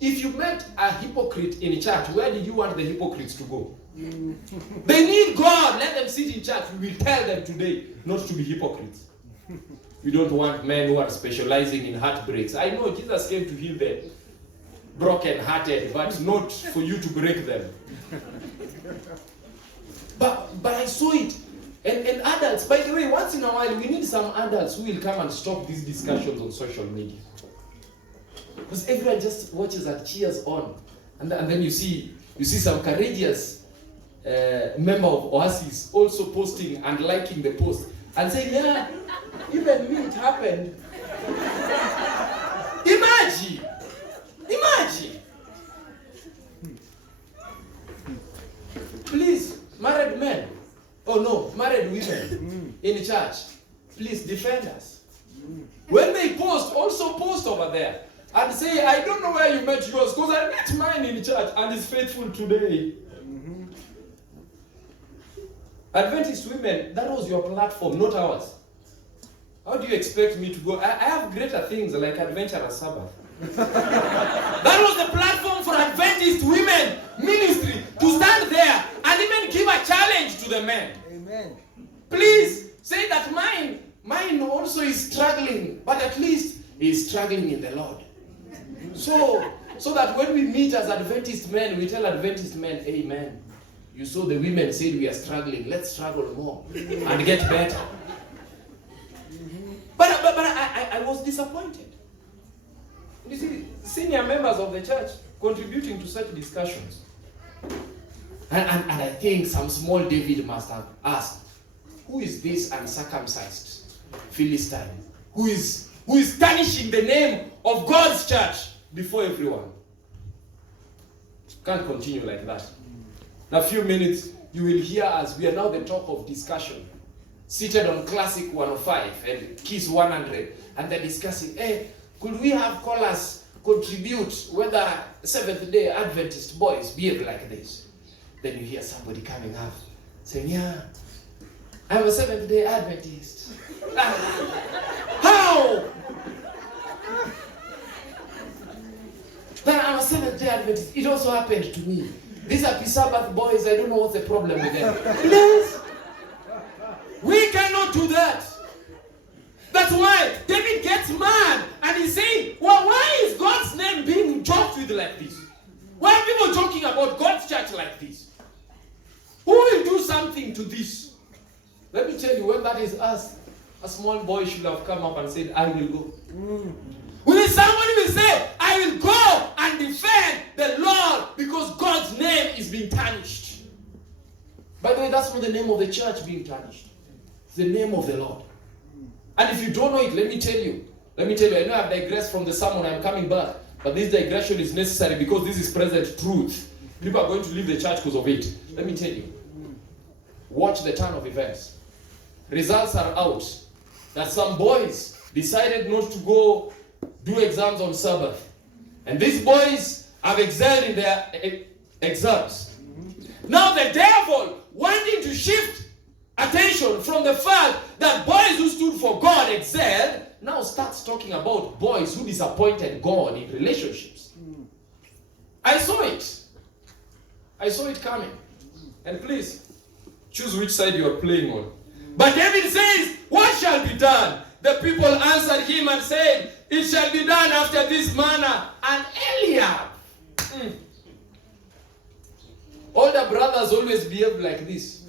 If you met a hypocrite in church, where did you want the hypocrites to go? They need God. Let them sit in church. We will tell them today not to be hypocrites. We don't want men who are specializing in heartbreaks. I know Jesus came to heal the broken-hearted, but not for you to break them. But I saw it. And adults, by the way, once in a while, we need some adults who will come and stop these discussions on social media. Because everyone just watches and cheers on. And then you see some courageous member of Oasis also posting and liking the post and saying, yeah, even me, it happened. Imagine. Please, married men, married women in church, please defend us. When they post, also post over there and say, I don't know where you met yours, because I met mine in church and is faithful today. Adventist women, that was your platform, not ours. How do you expect me to go? I have greater things like Adventurous Sabbath. That was the platform for Adventist women ministry to stand there and even give a challenge to the men. Amen. Please say that mine also is struggling, but at least he is struggling in the Lord. So that when we meet as Adventist men, we tell Adventist men, amen. You saw the women said we are struggling. Let's struggle more and get better. But I was disappointed. You see, senior members of the church contributing to such discussions. And I think some small David must have asked, who is this uncircumcised Philistine? Who is tarnishing the name of God's church before everyone? Can't continue like that. In a few minutes, you will hear us. We are now the talk of discussion. Seated on Classic 105 and Kiss 100. And they're discussing, hey, could we have callers contribute whether Seventh-day Adventist boys behave like this? Then you hear somebody coming up saying, yeah, I'm a Seventh-day Adventist. How? Then I'm a Seventh-day Adventist. It also happened to me. These are Sabbath boys. I don't know what's the problem with them. Please. We cannot do that. That's why David gets mad and he's saying, well, why is God's name being joked with like this? Why are people talking about God's church like this? Who will do something to this? Let me tell you, when that is us, a small boy should have come up and said, I will go. When somebody will say, I will go and defend the Lord because God's name is being tarnished. By the way, that's not the name of the church being tarnished. It's the name of the Lord. And if you don't know it, let me tell you. I know I've digressed from the sermon, I'm coming back. But this digression is necessary because this is present truth. People are going to leave the church because of it. Let me tell you. Watch the turn of events. Results are out. That some boys decided not to go do exams on Sabbath. And these boys have excelled in their exams. Now the devil, wanting to shift attention from the fact that boys who stood for God excelled, now starts talking about boys who disappointed God in relationships. I saw it coming. And please, choose which side you are playing on. But David says, what shall be done? The people answered him and said, it shall be done after this manner. And Eliab. Older brothers always behave like this.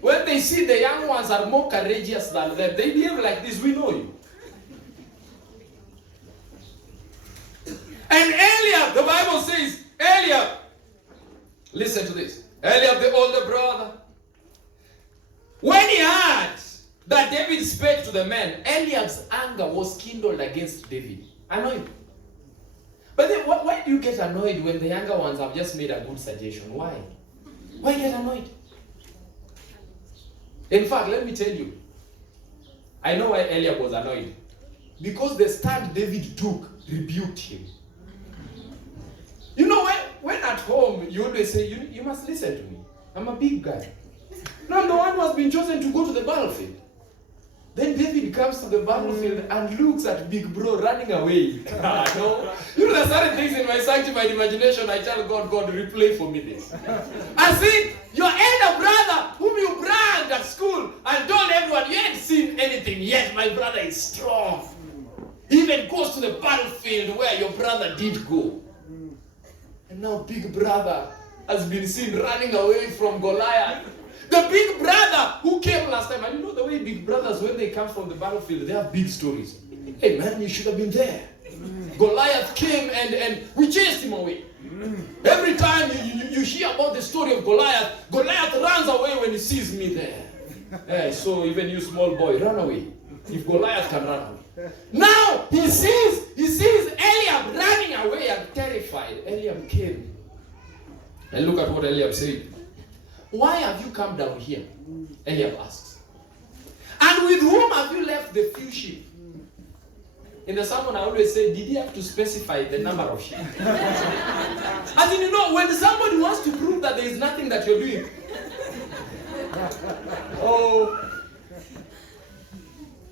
When they see the young ones are more courageous than them, they behave like this. We know you. And Eliab, the Bible says, Eliab, listen to this. Eliab, the older brother, when he heard that David spake to the men, Eliab's anger was kindled against David. Annoyed. But then why do you get annoyed when the younger ones have just made a good suggestion? Why? Why get annoyed? In fact, let me tell you, I know why Eliab was annoyed. Because the stand David took rebuked him. You know, when at home, you always say, you must listen to me. I'm a big guy. No, I'm the one who has been chosen to go to the battlefield. Then David comes to the battlefield and looks at big bro running away. No. You know, there are certain things in my sanctified imagination, I tell God, replay for me this. I see your elder brother, whom you bragged at school and told everyone, you ain't seen anything yet, my brother is strong. He even goes to the battlefield where your brother did go. And now big brother has been seen running away from Goliath. The big brother who came last time, and you know the way big brothers, when they come from the battlefield, they have big stories. Hey man, you should have been there. Goliath came and we chased him away. Every time you hear about the story of Goliath, Goliath runs away when he sees me there. So even you small boy, run away. If Goliath can run away. Now he sees Eliab running away and terrified. Eliab came. And look at what Eliab said. Why have you come down here? Eliab asks. And with whom have you left the few sheep? In the sermon, I always say, did he have to specify the number of sheep? As in, when somebody wants to prove that there is nothing that you're doing. Oh,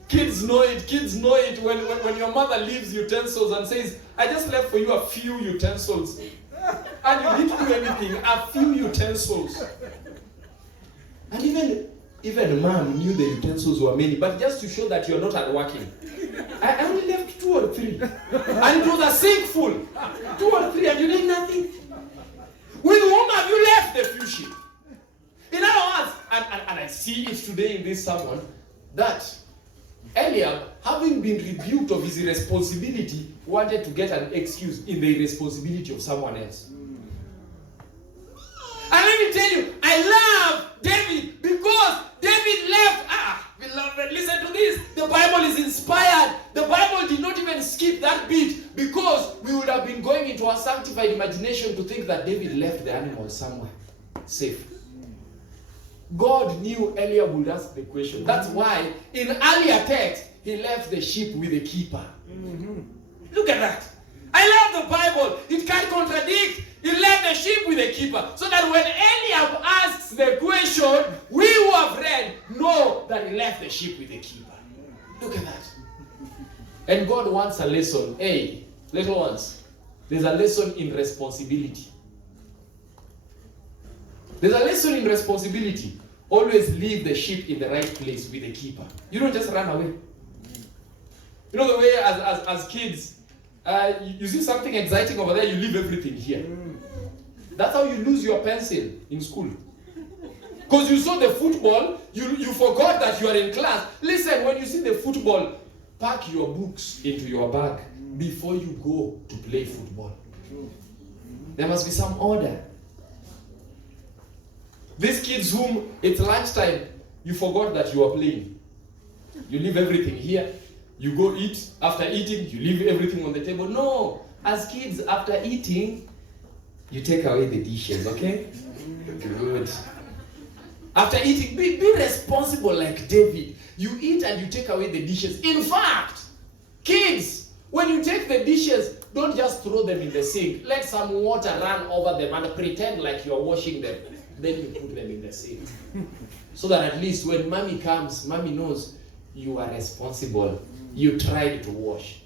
kids know it. When your mother leaves utensils and says, I just left for you a few utensils. And you didn't do anything, a few utensils. And even mom knew the utensils were many, but just to show that you're not hardworking. I only left 2 or 3. And it was a sink full. 2 or 3 and you did nothing. With whom have you left the few sheep? In other words, and I see it today in this sermon, that Eliab, having been rebuked of his irresponsibility, wanted to get an excuse in the irresponsibility of someone else. And let me tell you, I love David because David left. Beloved, listen to this. The Bible is inspired. The Bible did not even skip that bit because we would have been going into our sanctified imagination to think that David left the animal somewhere safe. God knew Eliab would ask the question. That's why in earlier text, he left the sheep with the keeper. Look at that. I love the Bible. It can't contradict. He left the sheep with the keeper. So that when Eliab asks the question, we who have read know that he left the sheep with the keeper. Look at that. And God wants a lesson. Hey, little ones, there's a lesson in responsibility. There's a lesson in responsibility. Always leave the sheep in the right place with the keeper. You don't just run away. You know the way as kids, you see something exciting over there, you leave everything here. That's how you lose your pencil in school. Because you saw the football, you forgot that you are in class. Listen, when you see the football, pack your books into your bag before you go to play football. There must be some order. These kids whom it's lunchtime, you forgot that you are playing. You leave everything here. You go eat. After eating, you leave everything on the table. No. As kids, after eating, you take away the dishes, okay? Good. After eating, be responsible like David. You eat and you take away the dishes. In fact, kids, when you take the dishes, don't just throw them in the sink. Let some water run over them and pretend like you're washing them. Then you put them in the sink. So that at least when mommy comes, mommy knows you are responsible. You tried to wash.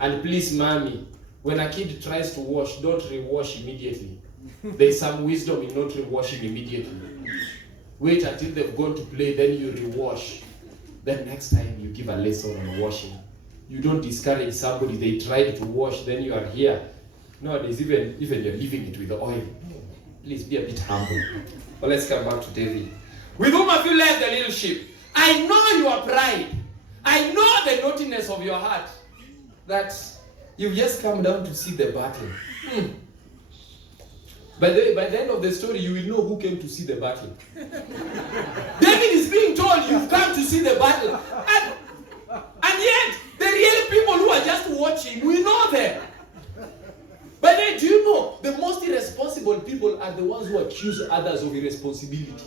And please, mommy, when a kid tries to wash, don't rewash immediately. There's some wisdom in not rewashing immediately. Wait until they've gone to play, then you rewash. Then next time you give a lesson on washing. You don't discourage somebody, they tried to wash, then you are here. Nowadays, even you're leaving it with the oil. Please be a bit humble. But let's come back to David. With whom have you left the little sheep? I know your pride. I know the naughtiness of your heart. That you've just come down to see the battle. By the end of the story, you will know who came to see the battle. David is being told you've come to see the battle. And yet, the real people who are just watching, we know them. But then, do you know, the most irresponsible people are the ones who accuse others of irresponsibility.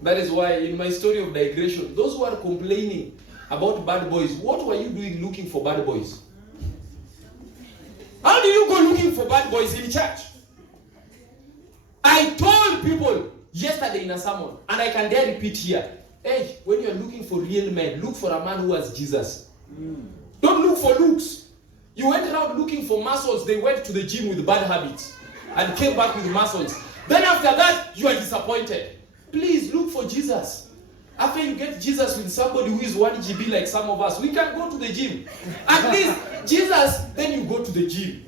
That is why in my story of digression, those who are complaining about bad boys, what were you doing looking for bad boys? How do you go looking for bad boys in church? I told people yesterday in a sermon, and I can dare repeat here, hey, when you're looking for real men, look for a man who has Jesus. Don't look for looks. You went around looking for muscles, they went to the gym with bad habits and came back with muscles. Then after that, you are disappointed. Please look for Jesus. After you get Jesus with somebody who is 1 GB like some of us, we can go to the gym. At least Jesus, then you go to the gym.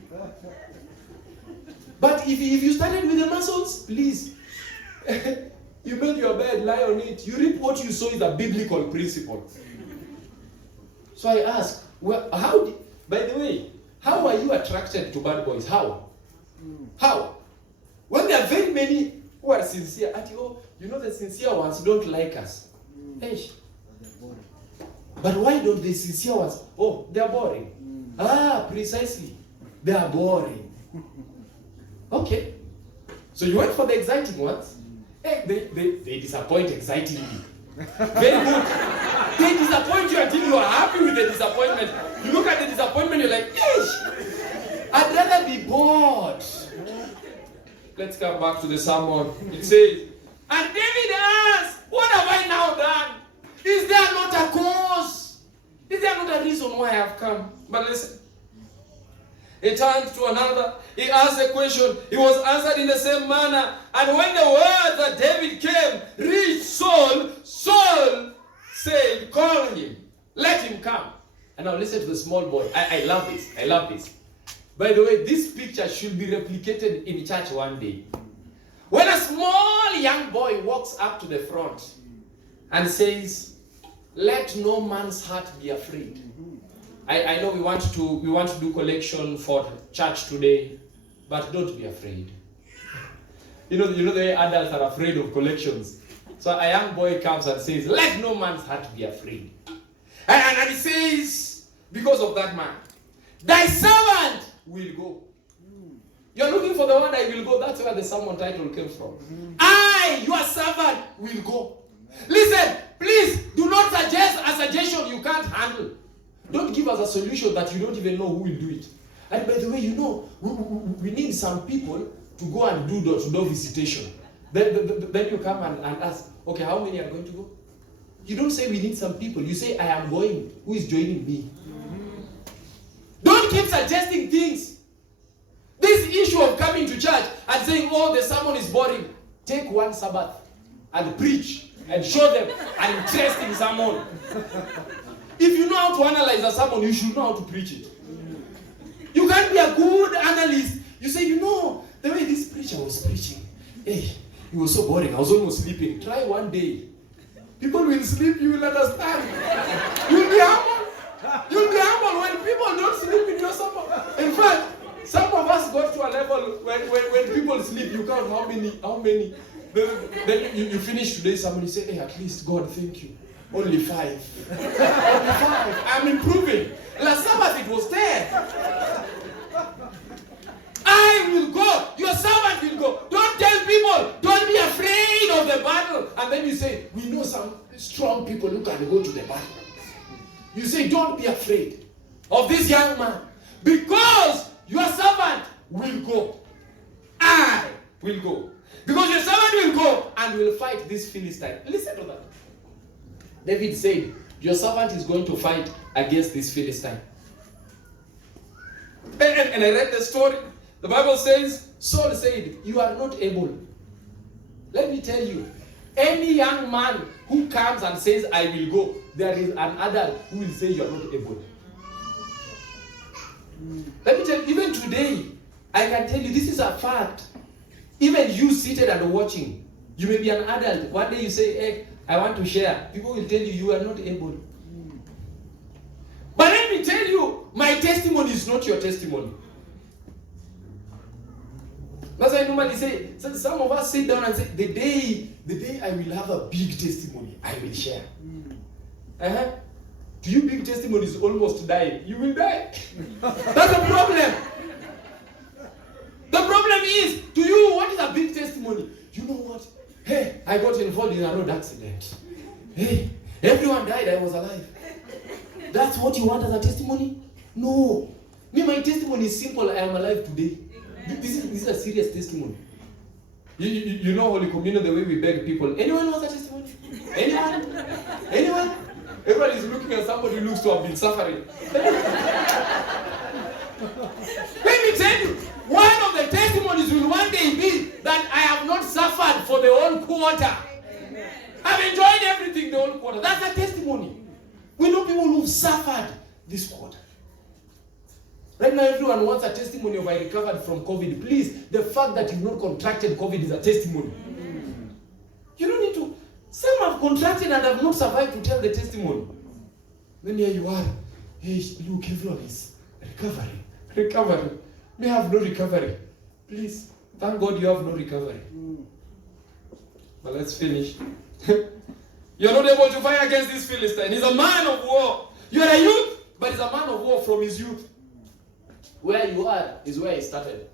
But if you started with the muscles, please. You made your bed, lie on it. You reap what you sow is a biblical principle. So I ask, well, By the way, how are you attracted to bad boys? How? How? When there are very many who are sincere, the sincere ones don't like us. Hey. But why don't the sincere ones? Oh, they are boring. Precisely. They are boring. Okay. So you went for the exciting ones. Hey, they disappoint excitingly. Very good. They disappoint you until you are happy with the disappointment. You look at the disappointment, you're like, Yeesh, I'd rather be bored. Let's come back to the sermon. It says, and David asked, what have I now done? Is there not a cause? Is there not a reason why I have come? But listen. He turned to another. He asked a question. He was answered in the same manner. And when the word that David came reached Saul, Saul said, call him. Let him come. And now listen to the small boy. I love this. I love this. By the way, this picture should be replicated in church one day. When a small young boy walks up to the front and says, let no man's heart be afraid. I know we want to do collection for church today, but don't be afraid. You know the way adults are afraid of collections. So a young boy comes and says, let no man's heart be afraid. And he says, because of that man, thy servant will go. You're looking for the word I will go. That's where the sermon title came from. I, your servant, will go. Listen, please do not suggest a suggestion you can't handle. Don't give us a solution that you don't even know who will do it. And by the way, we need some people to go and do door-to-door visitation. Then you come and ask, okay, how many are going to go? You don't say we need some people. You say, I am going. Who is joining me? Don't keep suggesting things. This issue of coming to church and saying, oh, the sermon is boring. Take one Sabbath and preach and show them an interesting sermon. If you know how to analyze a sermon, you should know how to preach it. You can't be a good analyst. You say, the way this preacher was preaching, it was so boring. I was almost sleeping. Try one day. People will sleep, you will understand. You'll be humble. You'll be humble when people don't sleep in your sermon. In fact, some of us got to a level when people sleep, you count how many. Then you finish today's sermon, you say, hey, at least God, thank you. Only 5. Only 5. I'm improving. Last Sabbath it was 10. I will go. Your servant will go. Don't tell people. Don't be afraid of the battle. And then you say, we know some strong people who can go to the battle. You say, don't be afraid of this young man. Because your servant will go. I will go. Because your servant will go and will fight this Philistine. Listen to that. David said, your servant is going to fight against this Philistine. And I read the story. The Bible says, Saul said, you are not able. Let me tell you, any young man who comes and says, I will go, there is an adult who will say you are not able. Let me tell you, even today, I can tell you, this is a fact. Even you seated and watching, you may be an adult. One day you say, hey, I want to share. People will tell you, you are not able. But let me tell you, my testimony is not your testimony. That's why I normally say, some of us sit down and say, the day I will have a big testimony, I will share. To you, big testimonies almost die. You will die. That's the problem. The problem is, to you, what is a big testimony? You know what? Hey, I got involved in a road accident. Hey, everyone died, I was alive. That's what you want as a testimony? No. Me, my testimony is simple, I am alive today. This is a serious testimony. You know Holy Communion, the way we beg people. Anyone wants a testimony? Anyone? Anyone? Everybody is looking at somebody who looks to have been suffering. Let me tell you, one of the testimonies will one day be that I have not suffered for the whole quarter. I've enjoyed everything the whole quarter. That's a testimony. We know people who've suffered this quarter. Right now, everyone wants a testimony of I recovered from COVID. Please, the fact that you've not contracted COVID is a testimony. You don't need to. Some have contracted and have not survived to tell the testimony. Then here you are. Hey, look, everyone is Recovery. May have no recovery. Please, thank God you have no recovery. But let's finish. You're not able to fight against this Philistine. He's a man of war. You're a youth, but he's a man of war from his youth. Where you are is where he started.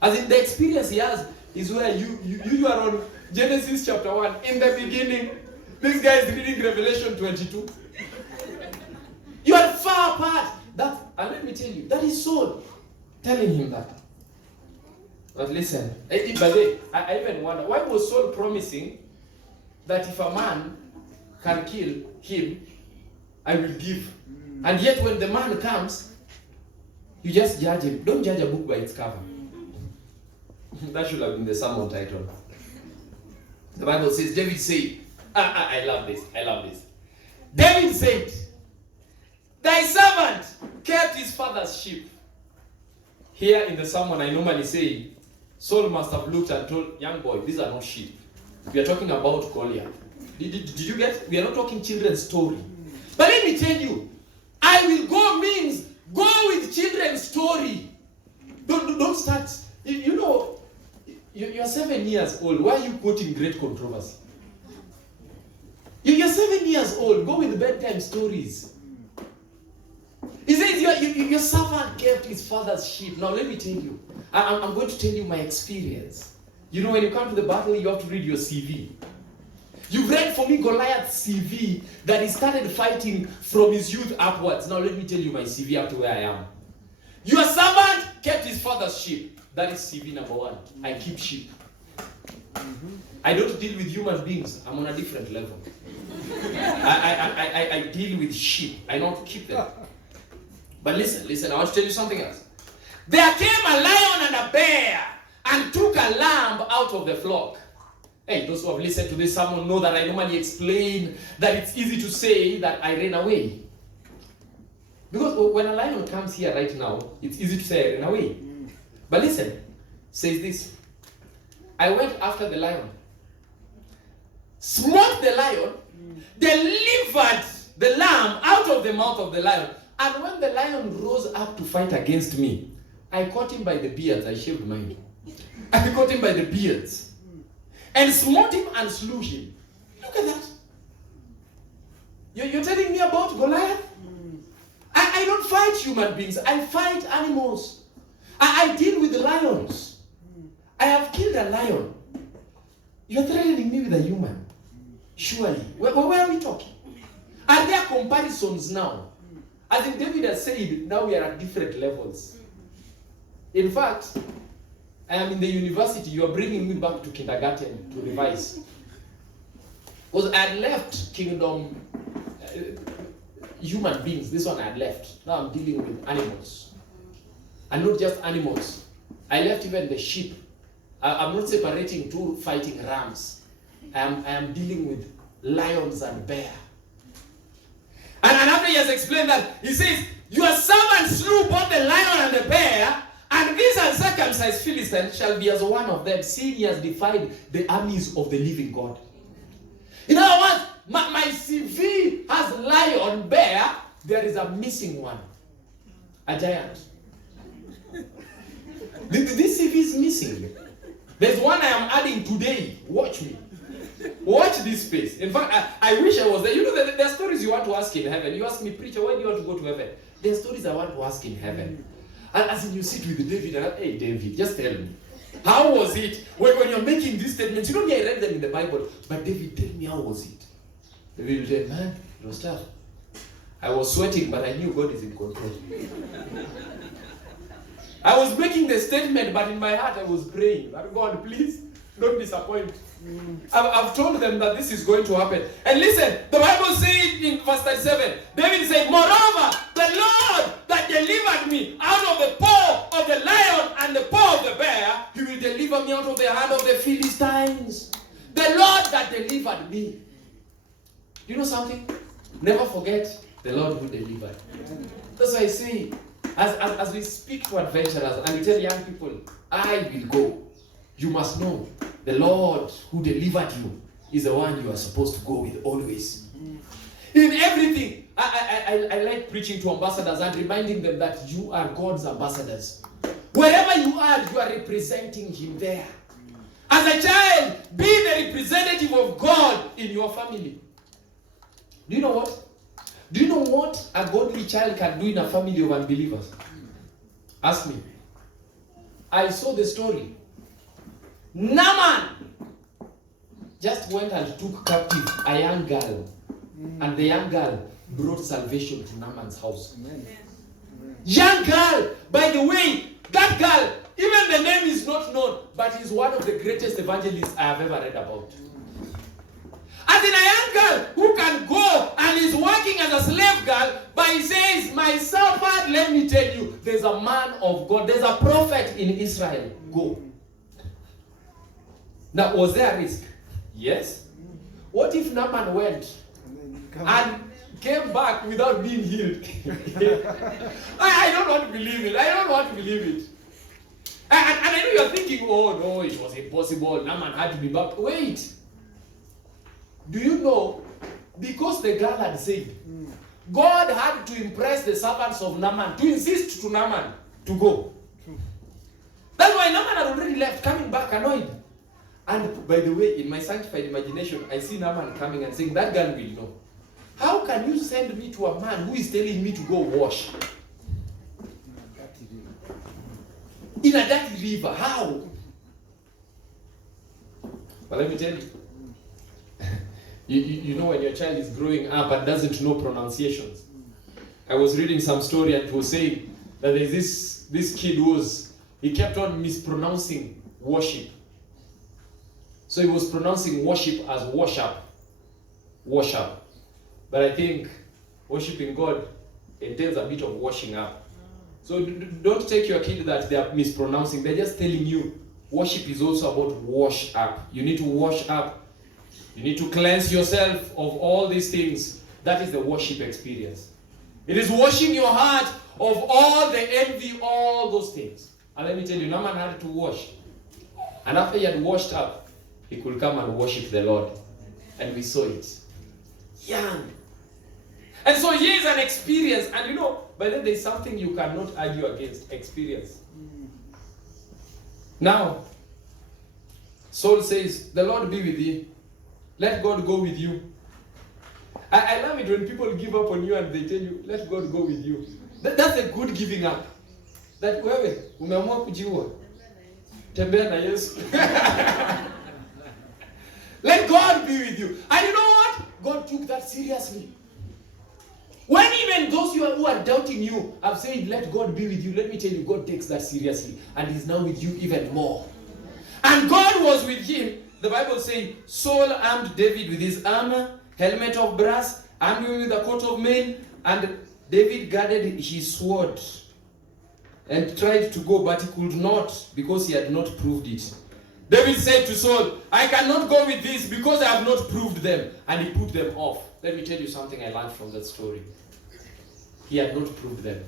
As in the experience he has is where you are on Genesis chapter 1. In the beginning, this guy is reading Revelation 22. You are far apart. And let me tell you, that is Saul telling him that. But listen, by the way, I even wonder, why was Saul promising that if a man can kill him, I will give? And yet when the man comes, you just judge him. Don't judge a book by its cover. That should have been the sermon title. The Bible says, David said, I love this. David said, thy servant kept his father's sheep. Here in the sermon, I normally say, Saul must have looked and told, young boy, these are not sheep. We are talking about Goliath. Did you get? We are not talking children's story. But let me tell you, I will go means go with children's story. Don't start. You know, you're 7 years old. Why are you quoting great controversy? You're 7 years old. Go with bedtime stories. He says your servant kept his father's sheep. Now let me tell you. I'm going to tell you my experience. You know, when you come to the battle, you have to read your CV. You've read for me Goliath's CV that he started fighting from his youth upwards. Now let me tell you my CV up to where I am. Your servant kept his father's sheep. That is CV number 1. I keep sheep. I don't deal with human beings. I'm on a different level. I deal with sheep. I don't keep them. But listen, I want to tell you something else. There came a lion and a bear and took a lamb out of the flock. Hey, those who have listened to this sermon know that I normally explain that it's easy to say that I ran away. Because when a lion comes here right now, it's easy to say I ran away. But listen, says this. I went after the lion, smote the lion, delivered the lamb out of the mouth of the lion. And when the lion rose up to fight against me, I caught him by the beards. I shaved mine. I caught him by the beards and smote him and slew him. Look at that. You're telling me about Goliath? I don't fight human beings. I fight animals. I deal with the lions. I have killed a lion. You're threatening me with a human. Surely. Where are we talking? Are there comparisons now? As in David has said, now we are at different levels. In fact, I am in the university. You are bringing me back to kindergarten to revise. Because I had left kingdom, human beings. This one I had left. Now I'm dealing with animals. And not just animals. I left even the sheep. I'm not separating two fighting rams. I am dealing with lions and bear. And after he has explained that, he says, your servant slew both the lion and the bear, and this uncircumcised Philistine shall be as one of them, seeing he has defied the armies of the living God. In other words, my CV has lion, bear, there is a missing one. A giant. This CV is missing. There's one I am adding today. Watch me. Watch this space. In fact, I wish I was there. You know, there are stories you want to ask in heaven. You ask me, preacher, why do you want to go to heaven? There are stories I want to ask in heaven. And as in you sit with David and, hey, David, just tell me. How was it when you're making these statements? You know me, I read them in the Bible. But David, tell me, how was it? David will say, man, it was tough. I was sweating, but I knew God is in control. I was making the statement, but in my heart I was praying. God, please, don't disappoint. I've told them that this is going to happen. And listen, the Bible says in verse 37, David said, moreover, the Lord that delivered me out of the paw of the lion and the paw of the bear, he will deliver me out of the hand of the Philistines. The Lord that delivered me. Do you know something? Never forget the Lord who delivered. That's why I say, as we speak to adventurers and we tell young people, I will go. You must know the Lord who delivered you is the one you are supposed to go with always. In everything. I like preaching to ambassadors and reminding them that you are God's ambassadors. Wherever you are representing him there. As a child, be the representative of God in your family. Do you know what? Do you know what a godly child can do in a family of unbelievers? Ask me. I saw the story. Naaman just went and took captive a young girl. And the young girl brought salvation to Naaman's house. Amen. Young girl, by the way, that girl, even the name is not known, but is one of the greatest evangelists I have ever read about. As in a young girl who can go and is working as a slave girl, but he says, my servant, let me tell you, there's a man of God, there's a prophet in Israel. Go. Now, was there a risk? Yes. What if Naaman went and came back without being healed? I don't want to believe it. I don't want to believe it. And I know you're thinking, oh no, it was impossible. Naaman had to be back. Wait. Do you know, because the girl had said, God had to impress the servants of Naaman, to insist to Naaman to go. That's why Naaman had already left, coming back annoyed. And by the way, in my sanctified imagination, I see Naaman coming and saying, that girl will know. How can you send me to a man who is telling me to go wash? In a dirty river. How? But let me tell you. You know when your child is growing up and doesn't know pronunciations. I was reading some story and it was saying that there's this kid he kept on mispronouncing worship. So he was pronouncing worship as worship. Worship. But I think worshiping God entails a bit of washing up. So don't take your kid that they are mispronouncing. They're just telling you worship is also about wash up. You need to wash up. You need to cleanse yourself of all these things. That is the worship experience. It is washing your heart of all the envy, all those things. And let me tell you, Naaman had to wash. And after he had washed up, he could come and worship the Lord. And we saw it. Young. And so here's an experience. And you know, but then there's something you cannot argue against. Experience. Now, Saul says, the Lord be with thee. Let God go with you. I love it when people give up on you and they tell you, let God go with you. That's a good giving up. That wewe, umeamua kujiua. Tembea na Yesu. Let God be with you. And you know what? God took that seriously. When even those who are doubting you have said, let God be with you, let me tell you, God takes that seriously. And is now with you even more. And God was with him. The Bible says, Saul armed David with his armor, helmet of brass, armed him with a coat of mail, and David guarded his sword and tried to go, but he could not because he had not proved it. David said to Saul, I cannot go with this because I have not proved them. And he put them off. Let me tell you something I learned from that story. He had not proved them.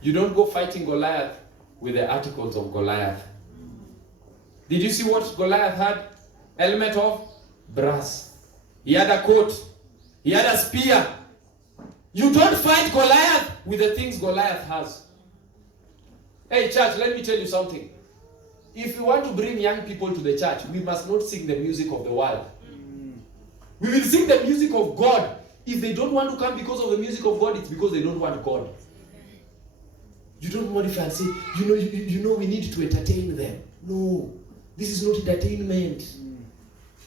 You don't go fighting Goliath with the articles of Goliath. Did you see what Goliath had? Helmet of brass. He had a coat. He had a spear. You don't fight Goliath with the things Goliath has. Hey church, let me tell you something. If we want to bring young people to the church, we must not sing the music of the world. We will sing the music of God. If they don't want to come because of the music of God, it's because they don't want God. You don't modify and say, you know we need to entertain them. No. This is not entertainment.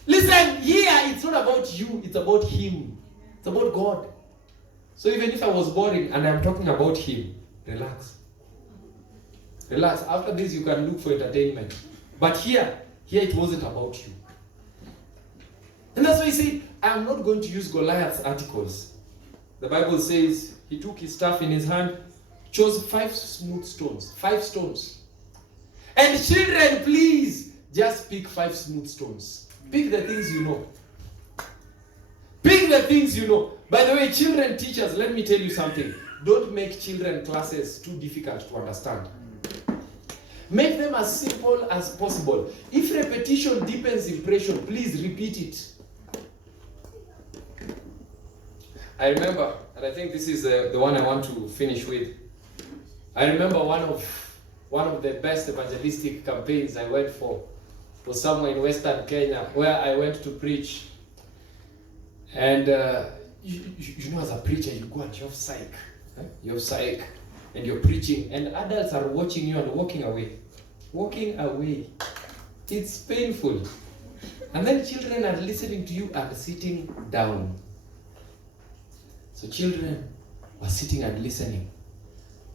Listen, here it's not about you, it's about him. It's about God. So even if I was boring and I'm talking about him, relax. Relax. After this you can look for entertainment. But here it wasn't about you. And that's why he said, I'm not going to use Goliath's articles. The Bible says he took his staff in his hand, chose 5 smooth stones. 5 stones. And children, please, just pick 5 smooth stones. Pick the things you know. Pick the things you know. By the way, children teachers, let me tell you something. Don't make children classes too difficult to understand. Make them as simple as possible. If repetition deepens impression, please repeat it. I remember, and I think this is the one I want to finish with. I remember one of the best evangelistic campaigns I went for was somewhere in Western Kenya, where I went to preach. And you know, as a preacher, you go and you have psych. You have psych, and you're preaching, and adults are watching you and walking away. Walking away. It's painful. And then children are listening to you and sitting down. So children were sitting and listening.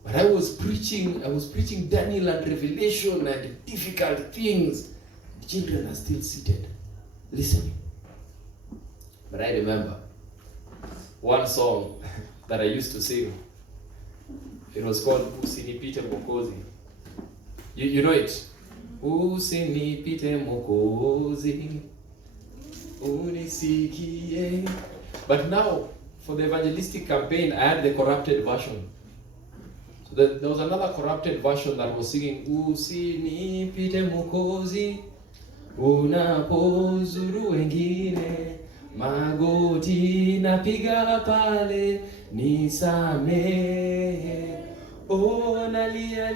But I was preaching Daniel and Revelation and difficult things. The children are still seated, listening. But I remember one song that I used to sing. It was called Usinipite Mokozi. You know it? Usinipite Mokozi, unisikie. But now, for the evangelistic campaign, I had the corrupted version. So there was another corrupted version that was singing Usinipite Mokozi, unapozuru wengine, magoti napiga pale, nisamehe. Oh, nalia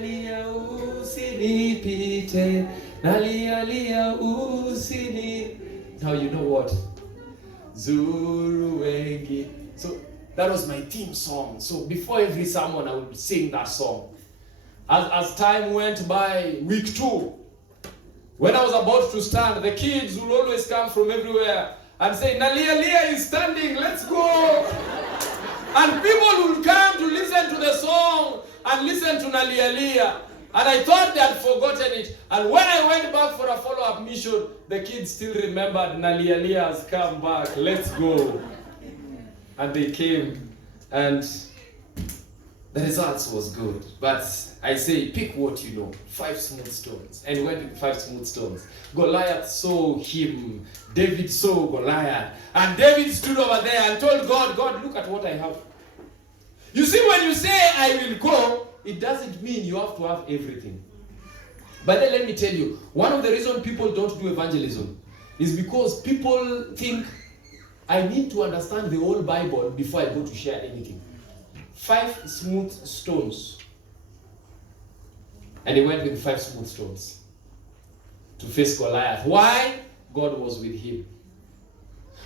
usinipite, nalia usini. Now you know what? Zuru wengi. So that was my theme song. So before every sermon, I would sing that song. As time went by, week 2, when I was about to stand, the kids will always come from everywhere and say, Nalia is standing, let's go. And people will come to listen to the song and listen to Nalia. And I thought they had forgotten it. And when I went back for a follow-up mission, the kids still remembered Nalia has come back, let's go. And they came, and the results was good. But I say, pick what you know. 5 smooth stones. And he went with 5 smooth stones. Goliath saw him. David saw Goliath. And David stood over there and told God, God, look at what I have. You see, when you say, I will go, it doesn't mean you have to have everything. But then let me tell you, one of the reasons people don't do evangelism is because people think, I need to understand the whole Bible before I go to share anything. 5 smooth stones. And he went with 5 smooth stones to face Goliath. Why? God was with him.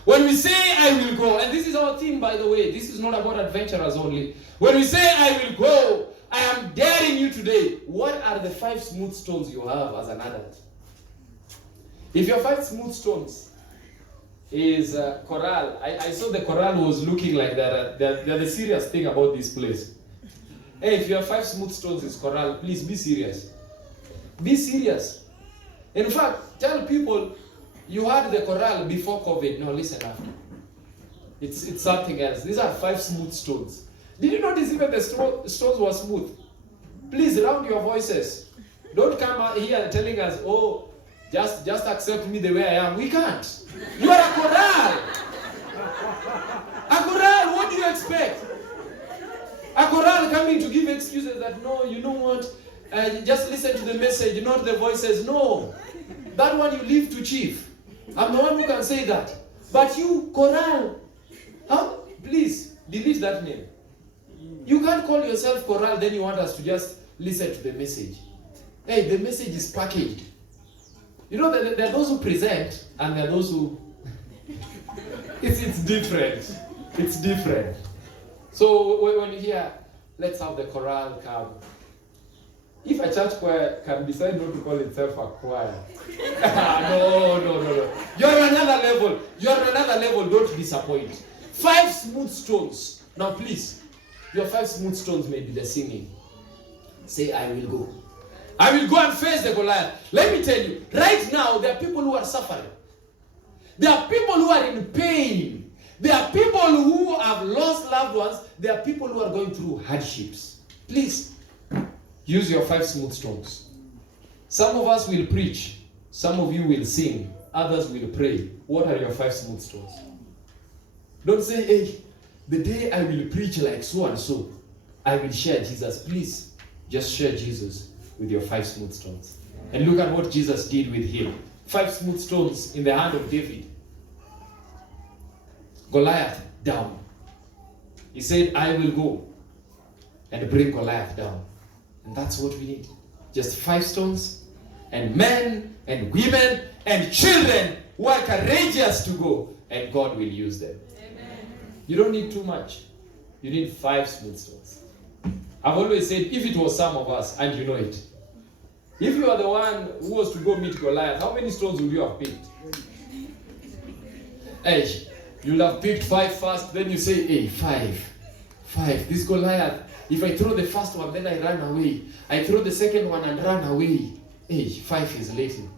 When we say, I will go, and this is our theme, by the way, this is not about adventurers only. When we say, I will go, I am daring you today. What are the 5 smooth stones you have as an adult? If your 5 smooth stones is coral, I saw the coral was looking like that. They're the serious thing about this place. Hey, if your 5 smooth stones is coral, please be serious. Be serious. In fact, tell people you had the coral before COVID. No, listen after. It's something else. These are 5 smooth stones. Did you notice even the stones were smooth? Please round your voices. Don't come out here telling us, oh, just accept me the way I am. We can't. You are a coral. A coral, what do you expect? A coral coming to give excuses that, no, you know what, just listen to the message, not the voices. No. That one you leave to chief. I'm the one who can say that. But you, coral, please, delete that name. You can't call yourself coral, then you want us to just listen to the message. Hey, the message is packaged. You know, there are those who present, and there are those who... it's different. It's different. So when you hear, let's have the choral come. If a church choir can decide not to call itself a choir, no. You're on another level. Don't disappoint. 5 smooth stones. Now please, your 5 smooth stones may be the singing. Say, I will go. I will go and face the Goliath. Let me tell you, right now, there are people who are suffering. There are people who are in pain. There are people who have lost loved ones. There are people who are going through hardships. Please, use your 5 smooth stones. Some of us will preach. Some of you will sing. Others will pray. What are your 5 smooth stones? Don't say, hey, the day I will preach like so and so, I will share Jesus. Please, just share Jesus with your 5 smooth stones. And look at what Jesus did with him. 5 smooth stones in the hand of David. Goliath down. He said, I will go and bring Goliath down. And that's what we need. Just 5 stones, and men and women and children who are courageous to go, and God will use them. Amen. You don't need too much. You need 5 smooth stones. I've always said, if it was some of us, and you know it, if you are the one who was to go meet Goliath, how many stones would you have picked? Hey, you'll have picked 5 first, then you say, hey, 5. This Goliath, if I throw the first one, then I run away. I throw the second one and run away. Hey, 5 is little.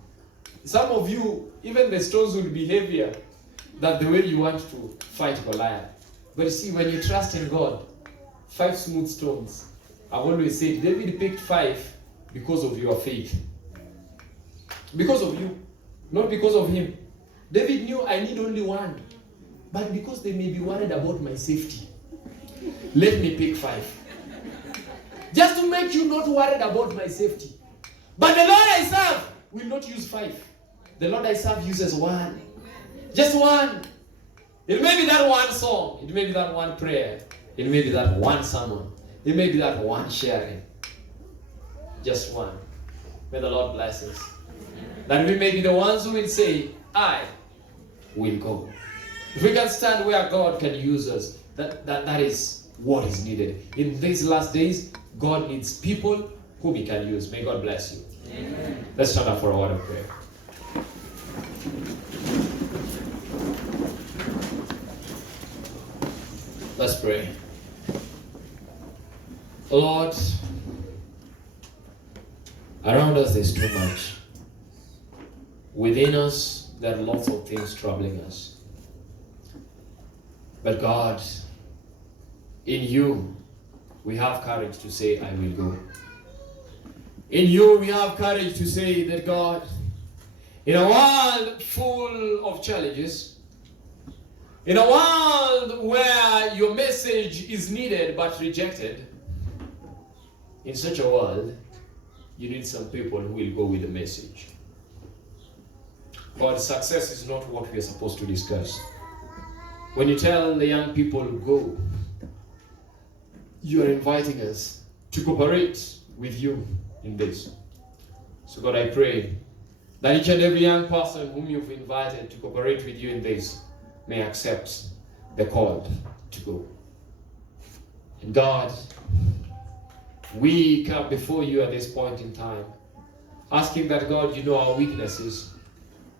Some of you, even the stones will be heavier than the way you want to fight Goliath. But you see, when you trust in God, 5 smooth stones. I've always said, David picked 5 because of your faith. Because of you, not because of him. David knew I need only 1. But because they may be worried about my safety, let me pick 5. Just to make you not worried about my safety. But the Lord I serve will not use 5. The Lord I serve uses 1. Just 1. It may be that 1 song. It may be that 1 prayer. It may be that 1 sermon. It may be that 1 sharing. Just 1. May the Lord bless us. That we may be the ones who will say, I will go. If we can stand where God can use us, that is what is needed. In these last days, God needs people whom He can use. May God bless you. Amen. Let's stand up for a word of prayer. Let's pray. Lord, around us there's too much. Within us, there are lots of things troubling us. But God, in you, we have courage to say, I will go. In you, we have courage to say that God, in a world full of challenges, in a world where your message is needed but rejected, in such a world, you need some people who will go with the message. God, success is not what we are supposed to discuss. When you tell the young people, go, you are inviting us to cooperate with you in this. So God, I pray that each and every young person whom you've invited to cooperate with you in this may accept the call to go. And God, we come before you at this point in time, asking that, God, you know our weaknesses,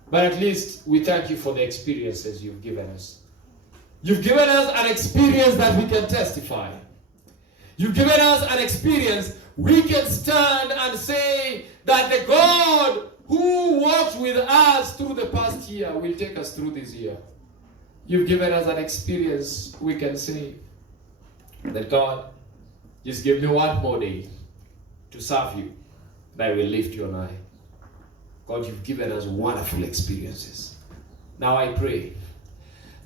but at least we thank you for the experiences you've given us. You've given us an experience that we can testify. You've given us an experience we can stand and say that the God who walked with us through the past year will take us through this year. You've given us an experience we can say that God, just give me 1 more day to serve you, and I will lift you on high. God, you've given us wonderful experiences. Now I pray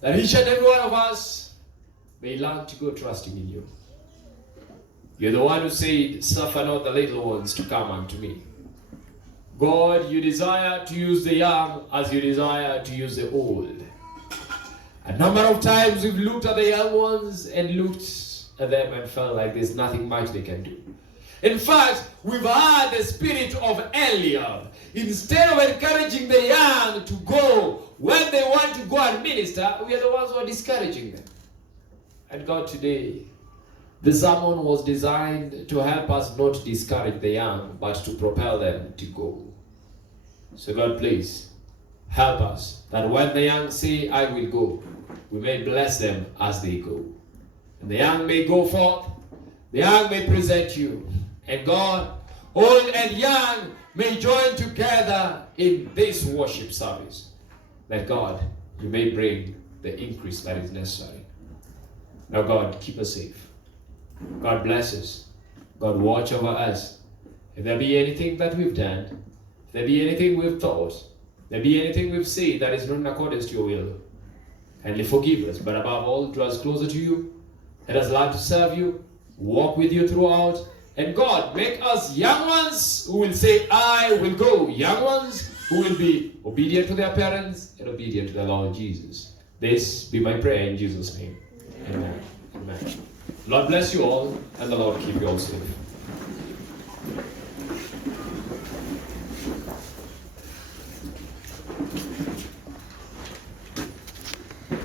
that each and every one of us may learn to go trusting in you. You're the one who said, suffer not the little ones to come unto me. God, you desire to use the young as you desire to use the old. A number of times we've looked at the young ones and looked at them and felt like there's nothing much they can do. In fact, we've had the spirit of Eliab. Instead of encouraging the young to go when they want to go and minister, we are the ones who are discouraging them. And God, today, the sermon was designed to help us not discourage the young, but to propel them to go. So God, please, help us that when the young say, I will go, we may bless them as they go. And the young may go forth, the young may present you. And God, old and young may join together in this worship service. That God, you may bring the increase that is necessary. Now God, keep us safe. God bless us. God watch over us. If there be anything that we've done, if there be anything we've thought, if there be anything we've said that is not in accordance to your will, kindly forgive us. But above all, draw us closer to you. Let us learn to serve you, walk with you throughout. And God, make us young ones who will say, I will go. Young ones who will be obedient to their parents and obedient to the Lord Jesus. This be my prayer in Jesus' name. Amen. Amen. Lord bless you all, and the Lord keep you all safe.